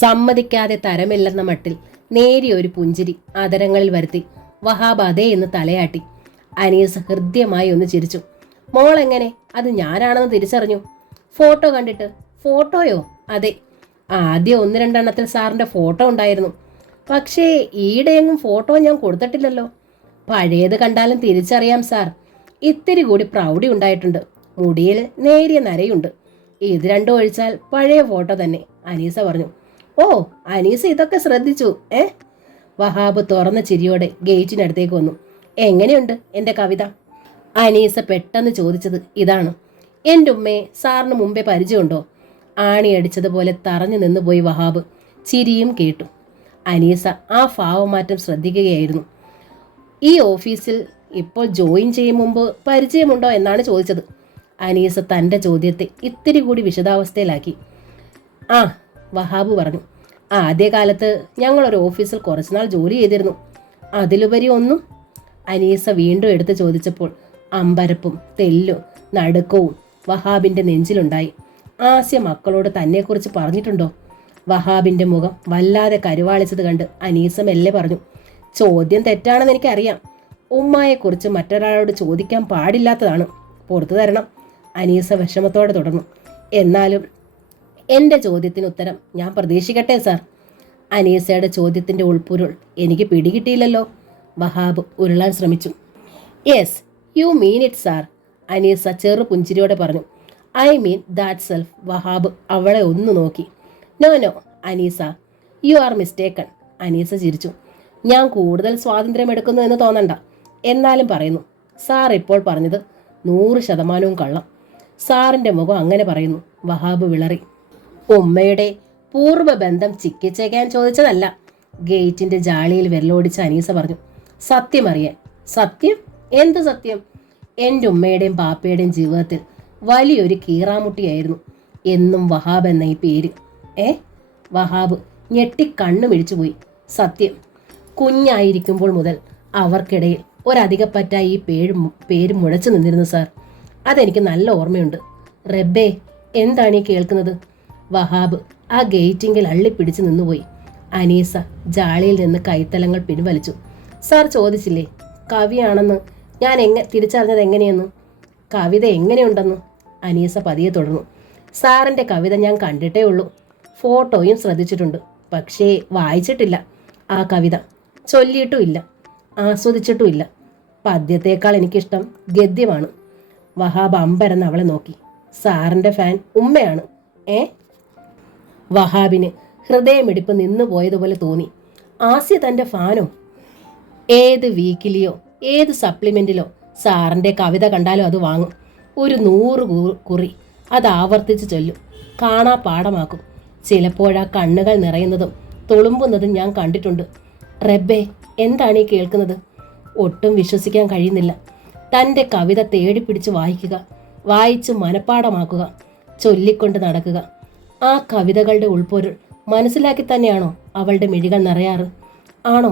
സമ്മതിക്കാതെ തരമില്ലെന്ന മട്ടിൽ നേരിയൊരു പുഞ്ചിരി ആദരങ്ങളിൽ വരുത്തി വഹാബ് അതേ എന്ന് തലയാട്ടി. അനീസ് ഹൃദ്യമായി ഒന്ന് ചിരിച്ചു. മോൾ എങ്ങനെ അത് ഞാനാണെന്ന് തിരിച്ചറിഞ്ഞു? ഫോട്ടോ കണ്ടിട്ട്. ഫോട്ടോയോ? അതെ, ആദ്യം 1-2 എണ്ണത്തിൽ സാറിൻ്റെ ഫോട്ടോ ഉണ്ടായിരുന്നു. പക്ഷേ ഈയിടെയെങ്ങും ഫോട്ടോ ഞാൻ കൊടുത്തിട്ടില്ലല്ലോ. പഴയത് കണ്ടാലും തിരിച്ചറിയാം സാർ. ഇത്തിരി കൂടി പ്രൗഢി ഉണ്ടായിട്ടുണ്ട്. മുടിയിൽ നേരിയ നരയുണ്ട്. ഇത് രണ്ടും ഒഴിച്ചാൽ പഴയ ഫോട്ടോ തന്നെ, അനീസ പറഞ്ഞു. ഓ, അനീസ ഇതൊക്കെ ശ്രദ്ധിച്ചു വഹാബ് തുറന്ന ചിരിയോടെ ഗേറ്റിനടുത്തേക്ക് വന്നു. എങ്ങനെയുണ്ട് എൻ്റെ കവിത? അനീസ പെട്ടെന്ന് ചോദിച്ചത് ഇതാണ്. എൻ്റെ ഉമ്മയെ സാറിന് മുമ്പേ പരിചയമുണ്ടോ? ആണിയടിച്ചതുപോലെ തറഞ്ഞു നിന്നുപോയി വഹാബ്. ചിരിയും കേട്ടു. അനീസ ആ ഭാവമാറ്റം ശ്രദ്ധിക്കുകയായിരുന്നു. ഈ ഓഫീസിൽ ഇപ്പോൾ ജോയിൻ ചെയ്യും മുമ്പ് പരിചയമുണ്ടോ എന്നാണ് ചോദിച്ചത്. അനീസ തൻ്റെ ചോദ്യത്തെ ഇത്തിരി കൂടി വിശദാവസ്ഥയിലാക്കി. ആ, വഹാബ് പറഞ്ഞു. ആദ്യകാലത്ത് ഞങ്ങളൊരു ഓഫീസിൽ കുറച്ചുനാൾ ജോലി ചെയ്തിരുന്നു. അതിലുപരി ഒന്നും? അനീസ വീണ്ടും എടുത്ത് ചോദിച്ചപ്പോൾ അമ്പരപ്പും തെല്ലും നടുക്കവും വഹാബിൻ്റെ നെഞ്ചിലുണ്ടായി. ആസ്യ മക്കളോട് തന്നെക്കുറിച്ച് പറഞ്ഞിട്ടുണ്ടോ? വഹാബിൻ്റെ മുഖം വല്ലാതെ കരുവാളിച്ചത് കണ്ട് അനീസ മെല്ലെ പറഞ്ഞു. ചോദ്യം തെറ്റാണെന്ന് എനിക്കറിയാം. ഉമ്മായെക്കുറിച്ച് മറ്റൊരാളോട് ചോദിക്കാൻ പാടില്ലാത്തതാണ്. പുറത്തു തരണം. അനീസ വിഷമത്തോടെ തുടർന്നു. എന്നാലും എൻ്റെ ചോദ്യത്തിന് ഉത്തരം ഞാൻ പ്രതീക്ഷിക്കട്ടെ സാർ? അനീസയുടെ ചോദ്യത്തിൻ്റെ ഉൾപ്പൊരുൾ എനിക്ക് പിടികിട്ടിയില്ലല്ലോ. വഹാബ് ഉരുളാൻ ശ്രമിച്ചു. Yes, you mean it sir, Aneesa ചെറു പുഞ്ചിരിയോടെ പറഞ്ഞു. I mean that self. Wahab അവളെ ഒന്ന് നോക്കി. No no Aneesa, you are mistaken. Aneesa ചിരിച്ചു. ഞാൻ കൂടുതൽ സ്വാതന്ത്ര്യം എടുക്കുന്നു എന്ന് തോന്നണ്ട. എന്നാലും പറയുന്നു, സാർ ഇപ്പോൾ പറഞ്ഞത് 100% കള്ളം. സാറിൻ്റെ മുഖം അങ്ങനെ പറയുന്നു. വഹാബ് വിളറി. ഉമ്മയുടെ പൂർവ്വബന്ധം ചിക്കിച്ചേക്കാൻ ചോദിച്ചതല്ല. ഗേറ്റിൻ്റെ ജാളിയിൽ വിരലോടിച്ച അനീസ പറഞ്ഞു. സത്യം അറിയാൻ. സത്യം? എന്ത് സത്യം? എൻ്റെ ഉമ്മയുടെയും ബാപ്പയുടെയും ജീവിതത്തിൽ വലിയൊരു കീറാമുട്ടിയായിരുന്നു എന്നും വഹാബ് എന്ന ഈ പേര്. വഹാബ് ഞെട്ടി കണ്ണു മിഴിച്ചുപോയി. സത്യം. കുഞ്ഞായിരിക്കുമ്പോൾ മുതൽ അവർക്കിടയിൽ ഒരധികപ്പറ്റായി ഈ പേര് മുഴച്ചു നിന്നിരുന്നു സാർ. അതെനിക്ക് നല്ല ഓർമ്മയുണ്ട്. റബ്ബേ, എന്താണ് ഈ കേൾക്കുന്നത്? വഹാബ് ആ ഗേറ്റിങ്കിൽ അള്ളിപ്പിടിച്ച് നിന്നുപോയി. അനീസ ജാളിയിൽ നിന്ന് കൈത്തലങ്ങൾ പിൻവലിച്ചു. സാർ ചോദിച്ചില്ലേ കവിയാണെന്ന് ഞാൻ തിരിച്ചറിഞ്ഞത് എങ്ങനെയെന്ന്? കവിത എങ്ങനെയുണ്ടെന്ന്? അനീസ പതിയെ തുടർന്നു. സാറിൻ്റെ കവിത ഞാൻ കണ്ടിട്ടേ ഉള്ളൂ. ഫോട്ടോയും ശ്രദ്ധിച്ചിട്ടുണ്ട്. പക്ഷേ വായിച്ചിട്ടില്ല. ആ കവിത ചൊല്ലിയിട്ടുമില്ല, ആസ്വദിച്ചിട്ടുമില്ല. പദ്യത്തേക്കാൾ എനിക്കിഷ്ടം ഗദ്യമാണ്. വഹാബ് അമ്പരന്ന് അവളെ നോക്കി. സാറിൻ്റെ ഫാൻ ഉമ്മയാണ്? വഹാബിന് ഹൃദയമിടിപ്പ് നിന്നു പോയതുപോലെ തോന്നി. ആസ്യ തൻ്റെ ഫാനോ? ഏത് വീക്കിലിയോ ഏത് സപ്ലിമെൻറ്റിലോ സാറിൻ്റെ കവിത കണ്ടാലും അത് വാങ്ങും. ഒരു 100 കുറി അത് ആവർത്തിച്ച് ചൊല്ലും. കാണാ പാഠമാക്കും. ചിലപ്പോഴാ കണ്ണുകൾ നിറയുന്നതും തുളുമ്പുന്നതും ഞാൻ കണ്ടിട്ടുണ്ട്. റബ്ബേ, എന്താണ് ഈ കേൾക്കുന്നത്? ഒട്ടും വിശ്വസിക്കാൻ കഴിയുന്നില്ല. തൻ്റെ കവിത തേടിപ്പിടിച്ച് വായിക്കുക, വായിച്ച് മനഃപ്പാഠമാക്കുക, ചൊല്ലിക്കൊണ്ട് നടക്കുക. ആ കവിതകളുടെ ഉൾപ്പൊരുൾ മനസ്സിലാക്കി തന്നെയാണോ അവളുടെ മിഴികൾ നിറയാറ്? ആണോ?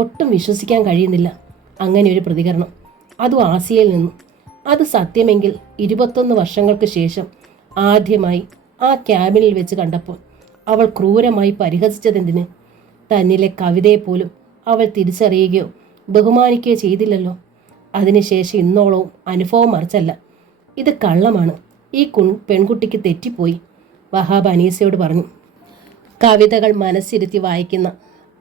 ഒട്ടും വിശ്വസിക്കാൻ കഴിയുന്നില്ല അങ്ങനെ ഒരു പ്രതികരണം. അതും ആസിയയിൽ നിന്നും. അത് സത്യമെങ്കിൽ 21 വർഷങ്ങൾക്ക് ശേഷം ആദ്യമായി ആ ക്യാബിനിൽ വെച്ച് കണ്ടപ്പോൾ അവൾ ക്രൂരമായി പരിഹസിച്ചതെന്തിന്? തന്നിലെ കവിതയെപ്പോലും അവൾ തിരിച്ചറിയുകയോ ബഹുമാനിക്കുകയോ ചെയ്തില്ലല്ലോ. അതിനുശേഷം ഇന്നോളവും അനുഭവം മറിച്ചല്ല. ഇത് കള്ളമാണ്. ഈ പെൺകുട്ടിക്ക് തെറ്റിപ്പോയി. വഹാബ് അനീസയോട് പറഞ്ഞു. കവിതകൾ മനസ്സിരുത്തി വായിക്കുന്ന,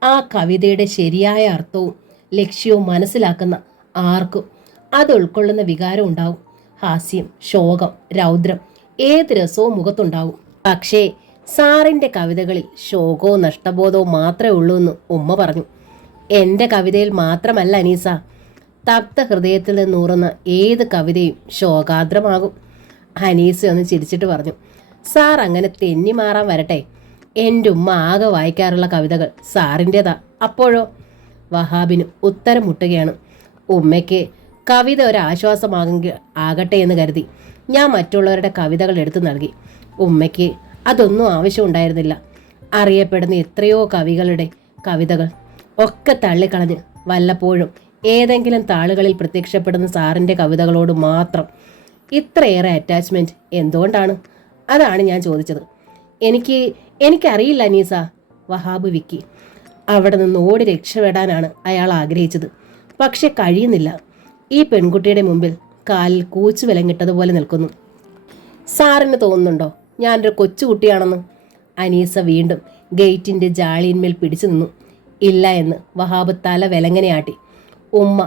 ആ കവിതയുടെ ശരിയായ അർത്ഥവും ലക്ഷ്യവും മനസ്സിലാക്കുന്ന ആർക്കും അത് ഉൾക്കൊള്ളുന്ന വികാരം ഉണ്ടാവും. ഹാസ്യം, ശോകം, രൗദ്രം, ഏത് രസവും മുഖത്തുണ്ടാവും. പക്ഷേ സാറിൻ്റെ കവിതകളിൽ ശോകവും നഷ്ടബോധവും മാത്രമേ ഉള്ളൂ എന്ന് ഉമ്മ പറഞ്ഞു. എൻ്റെ കവിതയിൽ മാത്രമല്ല അനീസ, തപ്ത ഹൃദയത്തിൽ നിന്നൂറുന്ന ഏത് കവിതയും ശോകാദ്രമാകും. അനീസ ഒന്ന് ചിരിച്ചിട്ട് പറഞ്ഞു. സാർ അങ്ങനെ തെന്നി മാറാൻ വരട്ടെ. എൻ്റെ ഉമ്മ ആകെ വായിക്കാറുള്ള കവിതകൾ സാറിൻ്റെതാ. അപ്പോഴോ? വഹാബിന് ഉത്തരം മുട്ടുകയാണ്. ഉമ്മയ്ക്ക് കവിത ആകട്ടെ എന്ന് കരുതി ഞാൻ മറ്റുള്ളവരുടെ കവിതകൾ എടുത്തു നൽകി. ഉമ്മയ്ക്ക് അതൊന്നും ആവശ്യമുണ്ടായിരുന്നില്ല. അറിയപ്പെടുന്ന എത്രയോ കവികളുടെ കവിതകൾ ഒക്കെ തള്ളിക്കളഞ്ഞ് വല്ലപ്പോഴും ഏതെങ്കിലും താളുകളിൽ പ്രത്യക്ഷപ്പെടുന്ന സാറിൻ്റെ കവിതകളോട് മാത്രം ഇത്രയേറെ അറ്റാച്ച്മെൻറ്റ് എന്തുകൊണ്ടാണ്? അതാണ് ഞാൻ ചോദിച്ചത്. എനിക്കറിയില്ല അനീസ. വഹാബ് വിക്കി. അവിടെ നിന്ന് ഓടി രക്ഷപ്പെടാനാണ് അയാൾ ആഗ്രഹിച്ചത്. പക്ഷെ കഴിയുന്നില്ല. ഈ പെൺകുട്ടിയുടെ മുമ്പിൽ കാലിൽ കൂച്ചു വിലങ്ങിട്ടതുപോലെ നിൽക്കുന്നു. സാറിന് തോന്നുന്നുണ്ടോ ഞാനൊരു കൊച്ചുകുട്ടിയാണെന്ന്? അനീസ വീണ്ടും ഗേറ്റിൻ്റെ ജാളിയിന്മേൽ പിടിച്ചു നിന്നു. ഇല്ല എന്ന് വഹാബ് തല വിലങ്ങനെയാട്ടി. ഉമ്മ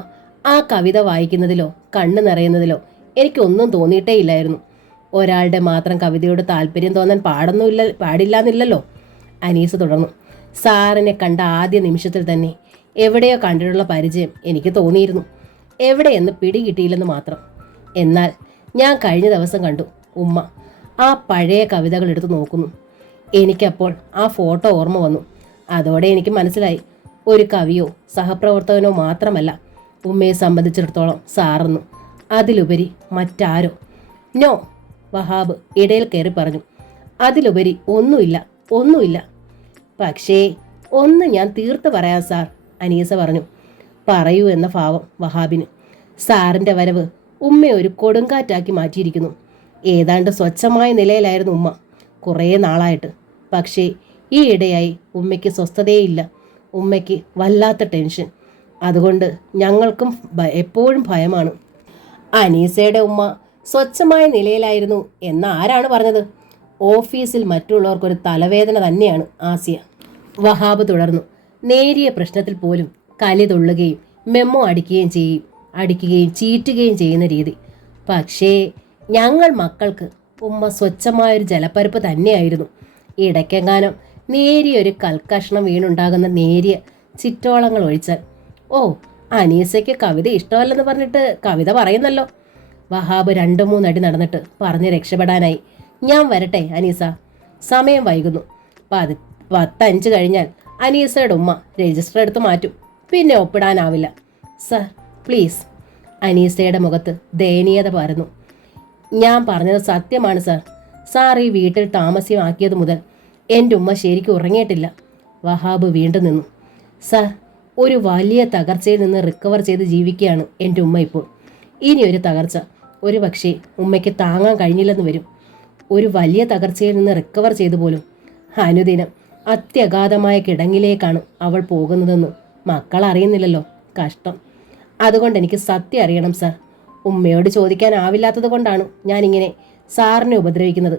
ആ കവിത വായിക്കുന്നതിലോ കണ്ണ് നിറയുന്നതിലോ എനിക്കൊന്നും തോന്നിയിട്ടേ ഇല്ലായിരുന്നു. ഒരാളുടെ മാത്രം കവിതയോട് താല്പര്യം തോന്നാൻ പാടില്ലാന്നില്ലല്ലോ. അനീസ തുടർന്നു. സാറിനെ കണ്ട ആദ്യ നിമിഷത്തിൽ തന്നെ എവിടെയോ കണ്ടിട്ടുള്ള പരിചയം എനിക്ക് തോന്നിയിരുന്നു. എവിടെയെന്ന് പിടികിട്ടിയില്ലെന്ന് മാത്രം. എന്നാൽ ഞാൻ കഴിഞ്ഞ ദിവസം കണ്ടു ഉമ്മ ആ പഴയ കവിതകൾ എടുത്ത് നോക്കുന്നു. എനിക്കപ്പോൾ ആ ഫോട്ടോ ഓർമ്മ വന്നു. അതോടെ എനിക്ക് മനസ്സിലായി, ഒരു കവിയോ സഹപ്രവർത്തകനോ മാത്രമല്ല ഉമ്മയെ സംബന്ധിച്ചിടത്തോളം സാറെന്നു. അതിലുപരി മറ്റാരോ. നോ, വഹാബ് ഇടയിൽ കയറി പറഞ്ഞു. അതിലുപരി ഒന്നുമില്ല. ഒന്നുമില്ല. പക്ഷേ ഒന്ന് ഞാൻ തീർത്ത് പറയാം സാർ, അനീസ പറഞ്ഞു. പറയൂ എന്ന ഭാവം വഹാബിന്. സാറിൻ്റെ വരവ് ഉമ്മയെ ഒരു കൊടുങ്കാറ്റാക്കി മാറ്റിയിരിക്കുന്നു. ഏതാണ്ട് സ്വച്ഛമായ നിലയിലായിരുന്നു ഉമ്മ കുറേ നാളായിട്ട്. പക്ഷേ ഈ ഇടയായി ഉമ്മയ്ക്ക് സ്വസ്ഥതയേയില്ല. ഉമ്മയ്ക്ക് വല്ലാത്ത ടെൻഷൻ. അതുകൊണ്ട് ഞങ്ങൾക്കും എപ്പോഴും ഭയമാണ്. അനീസയുടെ ഉമ്മ സ്വച്ഛമായ നിലയിലായിരുന്നു എന്ന് ആരാണ് പറഞ്ഞത്? ഓഫീസിൽ മറ്റുള്ളവർക്കൊരു തലവേദന തന്നെയാണ് ആസിയ. വഹാബ് തുടർന്നു. നേരിയ പ്രശ്നത്തിൽ പോലും കലി തുള്ളുകയും മെമ്മോ അടിക്കുകയും ചീറ്റുകയും ചെയ്യുന്ന രീതി. പക്ഷേ ഞങ്ങൾ മക്കൾക്ക് ഉമ്മ സ്വച്ഛമായൊരു ജലപ്പരപ്പ് തന്നെയായിരുന്നു. ഇടയ്ക്കെങ്ങാനും നേരിയൊരു കൽക്കഷ്ണം വീണുണ്ടാകുന്ന നേരിയ ചിറ്റോളങ്ങൾ ഒഴിച്ചാൽ. ഓ, അനീസയ്ക്ക് കവിത ഇഷ്ടമല്ലെന്ന് പറഞ്ഞിട്ട് കവിത പറയുന്നല്ലോ. വഹാബ് 2-3 അടി നടന്നിട്ട് പറഞ്ഞ് രക്ഷപ്പെടാനായി. ഞാൻ വരട്ടെ അനീസ, സമയം വൈകുന്നു. 10:05 കഴിഞ്ഞാൽ അനീസയുടെ ഉമ്മ രജിസ്റ്റർ എടുത്ത് മാറ്റും. പിന്നെ ഒപ്പിടാനാവില്ല. Sir please. അനീസയുടെ മുഖത്ത് ദയനീയത പരന്നു. ഞാൻ പറഞ്ഞത് സത്യമാണ് സർ. സാർ ഈ വീട്ടിൽ താമസ്യമാക്കിയത് മുതൽ എൻ്റെ ഉമ്മ ശരിക്കും ഉറങ്ങിയിട്ടില്ല. വഹാബ് വീണ്ടും നിന്നു. സർ, ഒരു വലിയ തകർച്ചയിൽ നിന്ന് റിക്കവർ ചെയ്ത് ജീവിക്കുകയാണ് എൻ്റെ ഉമ്മ ഇപ്പോൾ. ഇനിയൊരു തകർച്ച ഒരു പക്ഷേ ഉമ്മയ്ക്ക് താങ്ങാൻ കഴിഞ്ഞില്ലെന്ന് വരും. ഒരു വലിയ തകർച്ചയിൽ നിന്ന് റിക്കവർ ചെയ്തു പോലും അനുദിനം അത്യഗാധമായ കിടങ്ങിലേക്കാണ് അവൾ പോകുന്നതെന്ന് മക്കൾ അറിയുന്നില്ലല്ലോ. കഷ്ടം. അതുകൊണ്ട് എനിക്ക് സത്യം അറിയണം സർ. ഉമ്മയോട് ചോദിക്കാനാവില്ലാത്തത് കൊണ്ടാണ് ഞാനിങ്ങനെ സാറിനെ ഉപദ്രവിക്കുന്നത്.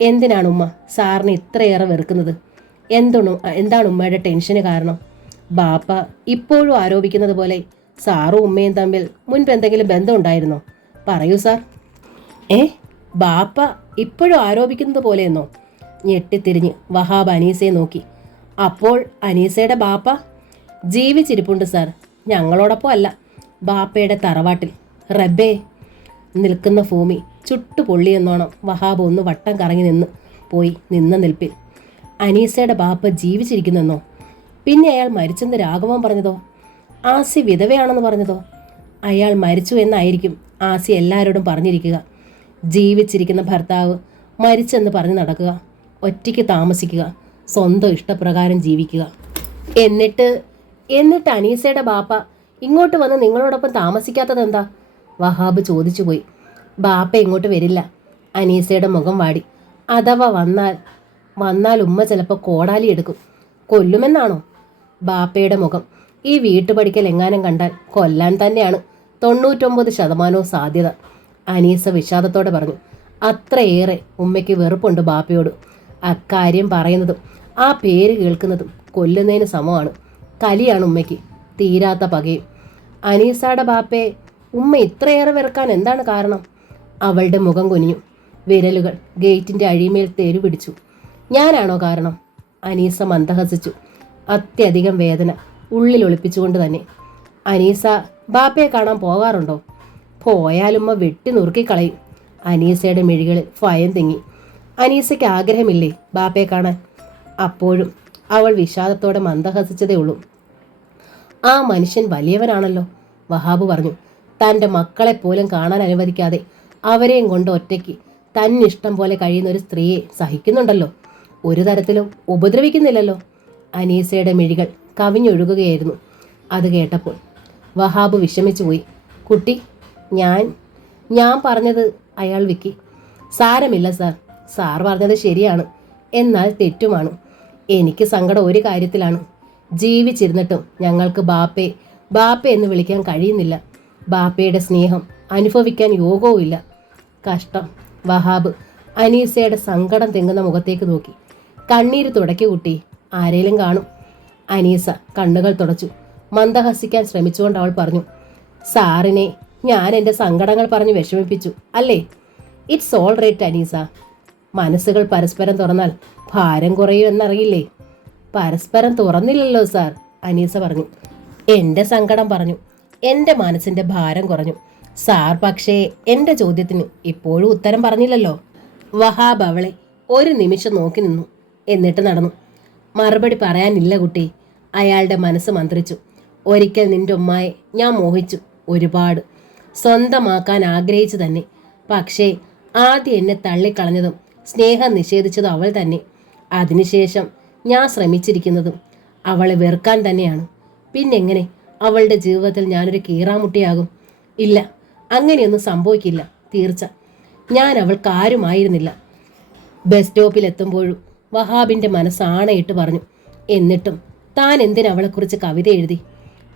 എന്തിനാണ് ഉമ്മ സാറിനെ ഇത്രയേറെ വെറുക്കുന്നത്? എന്താണ് ഉമ്മയുടെ ടെൻഷന് കാരണം? ബാപ്പ ഇപ്പോഴും ആരോപിക്കുന്നത് പോലെ സാറും ഉമ്മയും തമ്മിൽ മുൻപ് എന്തെങ്കിലും ബന്ധം ഉണ്ടായിരുന്നോ? പറയൂ സാർ. ബാപ്പ ഇപ്പോഴും ആരോപിക്കുന്നത് പോലെയെന്നോ? ഞെട്ടിത്തിരിഞ്ഞ് വഹാബ് അനീസയെ നോക്കി. അപ്പോൾ അനീസയുടെ ബാപ്പ ജീവിച്ചിരിപ്പുണ്ട് സാർ. ഞങ്ങളോടൊപ്പം അല്ല, ബാപ്പയുടെ തറവാട്ടിൽ. റബ്ബേ! നിൽക്കുന്ന ഭൂമി ചുട്ടുപൊള്ളിയെന്നോണം വഹാബ് ഒന്ന് വട്ടം കറങ്ങി നിന്ന നിൽപ്പിൽ. അനീസയുടെ ബാപ്പ ജീവിച്ചിരിക്കുന്നെന്നോ? പിന്നെ അയാൾ മരിച്ചെന്ന് രാഘവൻ പറഞ്ഞതോ? ആസി വിധവയാണെന്ന് പറഞ്ഞതോ? അയാൾ മരിച്ചു എന്നായിരിക്കും ആസി എല്ലാവരോടും പറഞ്ഞിരിക്കുക. ജീവിച്ചിരിക്കുന്ന ഭർത്താവ് മരിച്ചെന്ന് പറഞ്ഞ് നടക്കുക, ഒറ്റയ്ക്ക് താമസിക്കുക, സ്വന്തം ഇഷ്ടപ്രകാരം ജീവിക്കുക. എന്നിട്ട് അനീസയുടെ ബാപ്പ ഇങ്ങോട്ട് വന്ന് നിങ്ങളോടൊപ്പം താമസിക്കാത്തത് എന്താ? വഹാബ് ചോദിച്ചുപോയി. ബാപ്പ ഇങ്ങോട്ട് വരില്ല. അനീസയുടെ മുഖം വാടി. അഥവാ വന്നാൽ ഉമ്മ ചിലപ്പോൾ കോടാലി എടുക്കും. കൊല്ലുമെന്നാണോ? ബാപ്പയുടെ മുഖം ഈ വീട്ടുപടിക്കൽ എങ്ങാനും കണ്ടാൽ കൊല്ലാൻ തന്നെയാണ് 99% സാധ്യത. അനീസ വിഷാദത്തോടെ പറഞ്ഞു. അത്രയേറെ ഉമ്മയ്ക്ക് വെറുപ്പുണ്ട് ബാപ്പയോട്. അക്കാര്യം പറയുന്നതും ആ പേര് കേൾക്കുന്നതും കൊല്ലുന്നതിന് സമമാണ്. കലിയാണ് ഉമ്മയ്ക്ക്, തീരാത്ത പകയും. അനീസയുടെ ബാപ്പയെ ഉമ്മ ഇത്രയേറെ വെറുക്കാൻ എന്താണ് കാരണം? അവളുടെ മുഖം കുനിഞ്ഞു. വിരലുകൾ ഗേറ്റിൻ്റെ അഴിമേൽ തെരുപിടിച്ചു. ഞാനാണോ കാരണം? അനീസ മന്ദഹസിച്ചു. അത്യധികം വേദന ഉള്ളിൽ ഒളിപ്പിച്ചുകൊണ്ട് തന്നെ. അനീസ ബാപ്പയെ കാണാൻ പോകാറുണ്ടോ? പോയാലുമ്മ വെട്ടി നുറുക്കിക്കളയും. അനീസയുടെ മിഴികളിൽ ഭയം തിങ്ങി. അനീസയ്ക്ക് ആഗ്രഹമില്ലേ ബാപ്പയെ കാണാൻ? അപ്പോഴും അവൾ വിഷാദത്തോടെ മന്ദഹസിച്ചതേ ഉള്ളൂ. ആ മനുഷ്യൻ വലിയവനാണല്ലോ, വഹാബ് പറഞ്ഞു. തൻ്റെ മക്കളെ പോലും കാണാൻ അനുവദിക്കാതെ അവരെയും കൊണ്ട് ഒറ്റയ്ക്ക് തന്നിഷ്ടം പോലെ കഴിയുന്ന ഒരു സ്ത്രീയെ സഹിക്കുന്നുണ്ടല്ലോ. ഒരു തരത്തിലും ഉപദ്രവിക്കുന്നില്ലല്ലോ. അനീസയുടെ മിഴികൾ കവിഞ്ഞൊഴുകുകയായിരുന്നു. അത് കേട്ടപ്പോൾ വഹാബ് വിഷമിച്ചുപോയി. കുട്ടി, ഞാൻ പറഞ്ഞത് അയാൾ വിക്കി. സാരമില്ല സാർ, സാർ പറഞ്ഞത് ശരിയാണ്, എന്നാൽ തെറ്റുമാണ്. എനിക്ക് സങ്കടം ഒരു കാര്യത്തിലാണ്. ജീവിച്ചിരുന്നിട്ടും ഞങ്ങൾക്ക് ബാപ്പ എന്ന് വിളിക്കാൻ കഴിയുന്നില്ല. ബാപ്പയുടെ സ്നേഹം അനുഭവിക്കാൻ യോഗവുമില്ല. കഷ്ടം. വഹാബ് അനീസയുടെ സങ്കടം തെങ്ങുന്ന മുഖത്തേക്ക് നോക്കി. കണ്ണീര് തുടയ്ക്കു കുട്ടി, ആരേലും കാണും. അനീസ കണ്ണുകൾ തുടച്ചു. മന്ദഹസിക്കാൻ ശ്രമിച്ചുകൊണ്ട് അവൾ പറഞ്ഞു. സാറിനെ ഞാൻ എൻ്റെ സങ്കടങ്ങൾ പറഞ്ഞ് വിഷമിപ്പിച്ചു അല്ലേ? It's all right Aneesa. മനസ്സുകൾ പരസ്പരം തുറന്നാൽ ഭാരം കുറയൂ എന്നറിയില്ലേ? പരസ്പരം തുറന്നില്ലല്ലോ സാർ, അനീസ പറഞ്ഞു. എൻ്റെ സങ്കടം പറഞ്ഞു, എൻ്റെ മനസ്സിൻ്റെ ഭാരം കുറഞ്ഞു. സാർ പക്ഷേ എൻ്റെ ചോദ്യത്തിന് ഇപ്പോഴും ഉത്തരം പറഞ്ഞില്ലല്ലോ. വഹാബ് അവളെ ഒരു നിമിഷം നോക്കി നിന്നു. എന്നിട്ട് നടന്നു. മറുപടി പറയാനില്ല കുട്ടി, അയാളുടെ മനസ്സ് മന്ത്രിച്ചു. ഒരിക്കൽ നിന്റെ ഉമ്മായെ ഞാൻ മോഹിച്ചു, ഒരുപാട് സ്വന്തമാക്കാൻ ആഗ്രഹിച്ചു തന്നെ. പക്ഷേ ആദ്യം എന്നെ തള്ളിക്കളഞ്ഞതും സ്നേഹം നിഷേധിച്ചതും അവൾ തന്നെ. അതിനുശേഷം ഞാൻ ശ്രമിച്ചിരിക്കുന്നതും അവളെ വെറുക്കാൻ തന്നെയാണ്. പിന്നെങ്ങനെ അവളുടെ ജീവിതത്തിൽ ഞാനൊരു കീറാമുട്ടിയാകും? ഇല്ല, അങ്ങനെയൊന്നും സംഭവിക്കില്ല, തീർച്ച. ഞാൻ അവൾക്ക് ആരുമായിരുന്നില്ല. ബസ് സ്റ്റോപ്പിലെത്തുമ്പോഴും വഹാബിൻ്റെ മനസ്സ് ആണയിട്ട് പറഞ്ഞു. എന്നിട്ടും താൻ എന്തിനവളെക്കുറിച്ച് കവിത എഴുതി?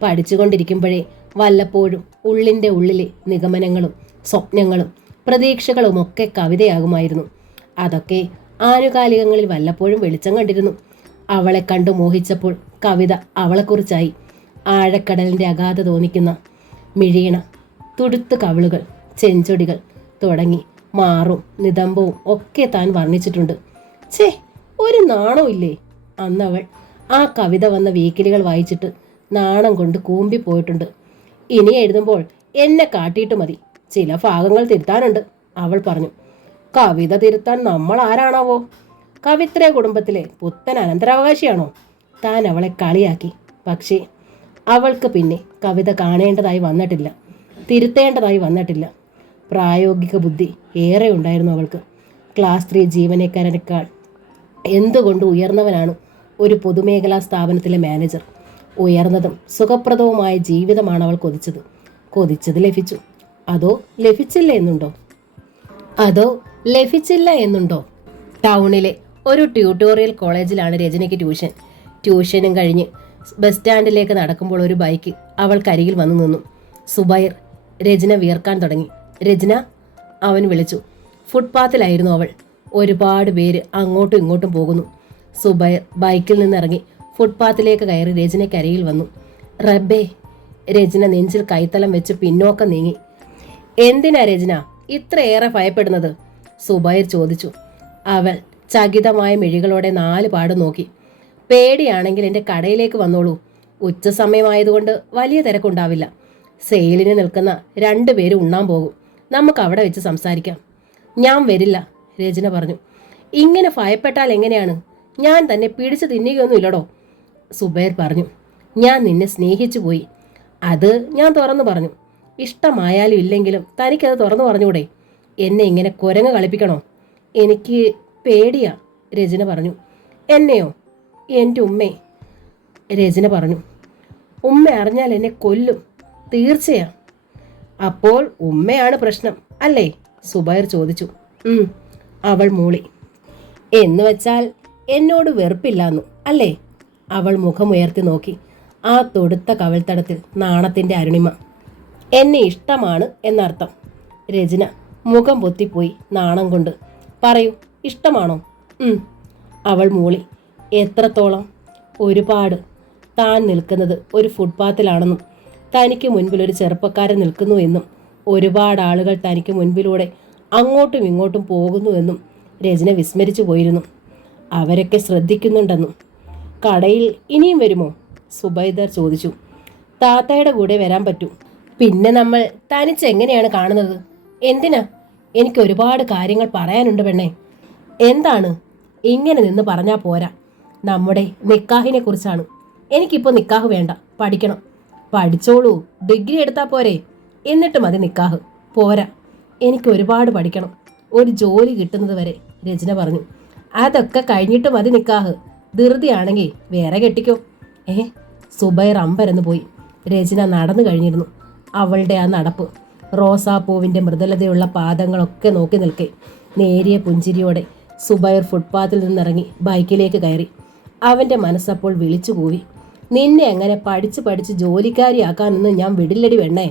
പഠിച്ചുകൊണ്ടിരിക്കുമ്പോഴേ വല്ലപ്പോഴും ഉള്ളിൻ്റെ ഉള്ളിലെ നിഗമനങ്ങളും സ്വപ്നങ്ങളും പ്രതീക്ഷകളുമൊക്കെ കവിതയാകുമായിരുന്നു. അതൊക്കെ ആനുകാലികങ്ങളിൽ വല്ലപ്പോഴും വെളിച്ചം കണ്ടിരുന്നു. അവളെ കണ്ടു മോഹിച്ചപ്പോൾ കവിത അവളെക്കുറിച്ചായി. ആഴക്കടലിൻ്റെ അഗാധ തോന്നിക്കുന്ന മിഴിയണ, തുടുത്തു കവിളുകൾ, ചെഞ്ചൊടികൾ തുടങ്ങി മാറും നിതംബവും ഒക്കെ താൻ വർണ്ണിച്ചിട്ടുണ്ട്. ഛേ, ഒരു നാണോ ഇല്ലേ? അന്നവൾ ആ കവിത വന്ന വീക്കിലികൾ വായിച്ചിട്ട് നാണം കൊണ്ട് കൂമ്പിപ്പോയിട്ടുണ്ട്. ഇനി എഴുതുമ്പോൾ എന്നെ കാട്ടിയിട്ട് മതി, ചില ഭാഗങ്ങൾ തിരുത്താനുണ്ട്, അവൾ പറഞ്ഞു. കവിത തിരുത്താൻ നമ്മൾ ആരാണാവോ? കവിത്രയ കുടുംബത്തിലെ പുത്തൻ അനന്തരാവകാശിയാണോ? താൻ അവളെ കളിയാക്കി. പക്ഷേ അവൾക്ക് പിന്നെ കവിത കാണേണ്ടതായി വന്നിട്ടില്ല, തിരുത്തേണ്ടതായി വന്നിട്ടില്ല. പ്രായോഗിക ബുദ്ധി ഏറെ ഉണ്ടായിരുന്നു അവൾക്ക്. ക്ലാസ് 3 ജീവനക്കാരനേക്കാൾ എന്തുകൊണ്ട് ഉയർന്നവനാണ് ഒരു പൊതുമേഖലാ സ്ഥാപനത്തിലെ മാനേജർ. ഉയർന്നതും സുഖപ്രദവുമായ ജീവിതമാണ് അവൾ കൊതിച്ചത്. കൊതിച്ചത് ലഭിച്ചു. അതോ ലഭിച്ചില്ല എന്നുണ്ടോ? ടൗണിലെ ഒരു ട്യൂട്ടോറിയൽ കോളേജിലാണ് രചനയ്ക്ക് ട്യൂഷൻ. ട്യൂഷനും കഴിഞ്ഞ് ബസ് സ്റ്റാൻഡിലേക്ക് നടക്കുമ്പോൾ ഒരു ബൈക്ക് അവൾക്കരികിൽ വന്നു നിന്നു. സുബൈർ. രചന വിയർക്കാൻ തുടങ്ങി. രചന, അവൻ വിളിച്ചു. ഫുട്പാത്തിലായിരുന്നു അവൾ. ഒരുപാട് പേര് അങ്ങോട്ടും ഇങ്ങോട്ടും പോകുന്നു. സുബൈർ ബൈക്കിൽ നിന്നിറങ്ങി ഫുട്പാത്തിലേക്ക് കയറി രചനയ്ക്കരികിൽ വന്നു. റബ്ബേ! രചന നെഞ്ചിൽ കൈത്തലം വെച്ച് പിന്നോക്കം നീങ്ങി. എന്തിനാ രചന ഇത്രയേറെ ഭയപ്പെടുന്നത്? സുബൈർ ചോദിച്ചു. അവൾ ചകിതമായ മിഴികളോടെ 4 പാട് നോക്കി. പേടിയാണെങ്കിൽ എൻ്റെ കടയിലേക്ക് വന്നോളൂ. ഉച്ച സമയമായതുകൊണ്ട് വലിയ തിരക്കുണ്ടാവില്ല. സെയിലിന് നിൽക്കുന്ന 2 പേര് ഉണ്ണാൻ പോകും. നമുക്ക് അവിടെ വെച്ച് സംസാരിക്കാം. ഞാൻ വരില്ല, രചന പറഞ്ഞു. ഇങ്ങനെ ഭയപ്പെട്ടാൽ എങ്ങനെയാണ്? ഞാൻ തന്നെ പിടിച്ചു തിന്നുകയൊന്നുമില്ലടോ, സുബൈർ പറഞ്ഞു. ഞാൻ നിന്നെ സ്നേഹിച്ചു പോയി. അത് ഞാൻ തുറന്നു പറഞ്ഞു. ഇഷ്ടമായാലും ഇല്ലെങ്കിലും തനിക്കത് തുറന്നു പറഞ്ഞൂടെ? എന്നെ ഇങ്ങനെ കുരങ്ങ് കളിപ്പിക്കണോ? എനിക്ക് പേടിയാ, രചന പറഞ്ഞു. എന്നെയോ? എൻ്റെ ഉമ്മേ, രചന പറഞ്ഞു. ഉമ്മ അറിഞ്ഞാൽ എന്നെ കൊല്ലും, തീർച്ചയാ. അപ്പോൾ ഉമ്മയാണ് പ്രശ്നം അല്ലേ? സുബൈർ ചോദിച്ചു. അവൾ മൂളി. എന്ന് വച്ചാൽ എന്നോട് വെറുപ്പില്ലാന്നു അല്ലേ? അവൾ മുഖമുയർത്തി നോക്കി. ആ തൊടുത്ത കവിൾത്തടത്തിൽ നാണത്തിൻ്റെ അരുണിമ. എന്നെ ഇഷ്ടമാണ് എന്നർത്ഥം. രചന മുഖം പൊത്തിപ്പോയി നാണം കൊണ്ട്. പറയൂ, ഇഷ്ടമാണോ? അവൾ മൂളി. എത്രത്തോളം? ഒരുപാട്. താൻ നിൽക്കുന്നത് ഒരു ഫുട്പാത്തിലാണെന്നും തനിക്ക് മുൻപിൽ ഒരു ചെറുപ്പക്കാരൻ നിൽക്കുന്നു എന്നും ഒരുപാട് ആളുകൾ തനിക്ക് മുൻപിലൂടെ അങ്ങോട്ടും ഇങ്ങോട്ടും പോകുന്നുവെന്നും രചന വിസ്മരിച്ചു പോയിരുന്നു. അവരൊക്കെ ശ്രദ്ധിക്കുന്നുണ്ടെന്നും. കടയിൽ ഇനിയും വരുമോ? സുബൈദർ ചോദിച്ചു. താത്തയുടെ കൂടെ വരാൻ പറ്റൂ. പിന്നെ നമ്മൾ തനിച്ചെങ്ങനെയാണ് കാണുന്നത്? എന്തിനാ? എനിക്ക് ഒരുപാട് കാര്യങ്ങൾ പറയാനുണ്ട് പെണ്ണേ. എന്താണ്? ഇങ്ങനെ നിന്ന് പറഞ്ഞാൽ പോരാ. നമ്മുടെ നിക്കാഹിനെ കുറിച്ചാണ്. എനിക്കിപ്പോൾ നിക്കാഹ് വേണ്ട, പഠിക്കണം. പഠിച്ചോളൂ, ഡിഗ്രി എടുത്താൽ പോരെ? എന്നിട്ട് മതി നിക്കാഹ്. പോരാ, എനിക്ക് ഒരുപാട് പഠിക്കണം, ഒരു ജോലി കിട്ടുന്നത് വരെ, രചന പറഞ്ഞു. അതൊക്കെ കഴിഞ്ഞിട്ട് മതി നിക്കാഹ്. ധൃതിയാണെങ്കിൽ വേറെ കെട്ടിക്കോ. സുബൈർ അമ്പരന്ന് പോയി. രചന നടന്നു കഴിഞ്ഞിരുന്നു. അവളുടെ ആ നടപ്പ്, റോസാപ്പൂവിൻ്റെ മൃദുലതയുള്ള പാദങ്ങളൊക്കെ നോക്കി നിൽക്കെ നേരിയ പുഞ്ചിരിയോടെ സുബൈർ ഫുട്പാത്തിൽ നിന്നിറങ്ങി ബൈക്കിലേക്ക് കയറി. അവൻ്റെ മനസ്സപ്പോൾ വിളിച്ചു കൂവി. നിന്നെ അങ്ങനെ പഠിച്ച് ജോലിക്കാരിയാക്കാനൊന്നും ഞാൻ വിടില്ലടി വെണ്ണേ.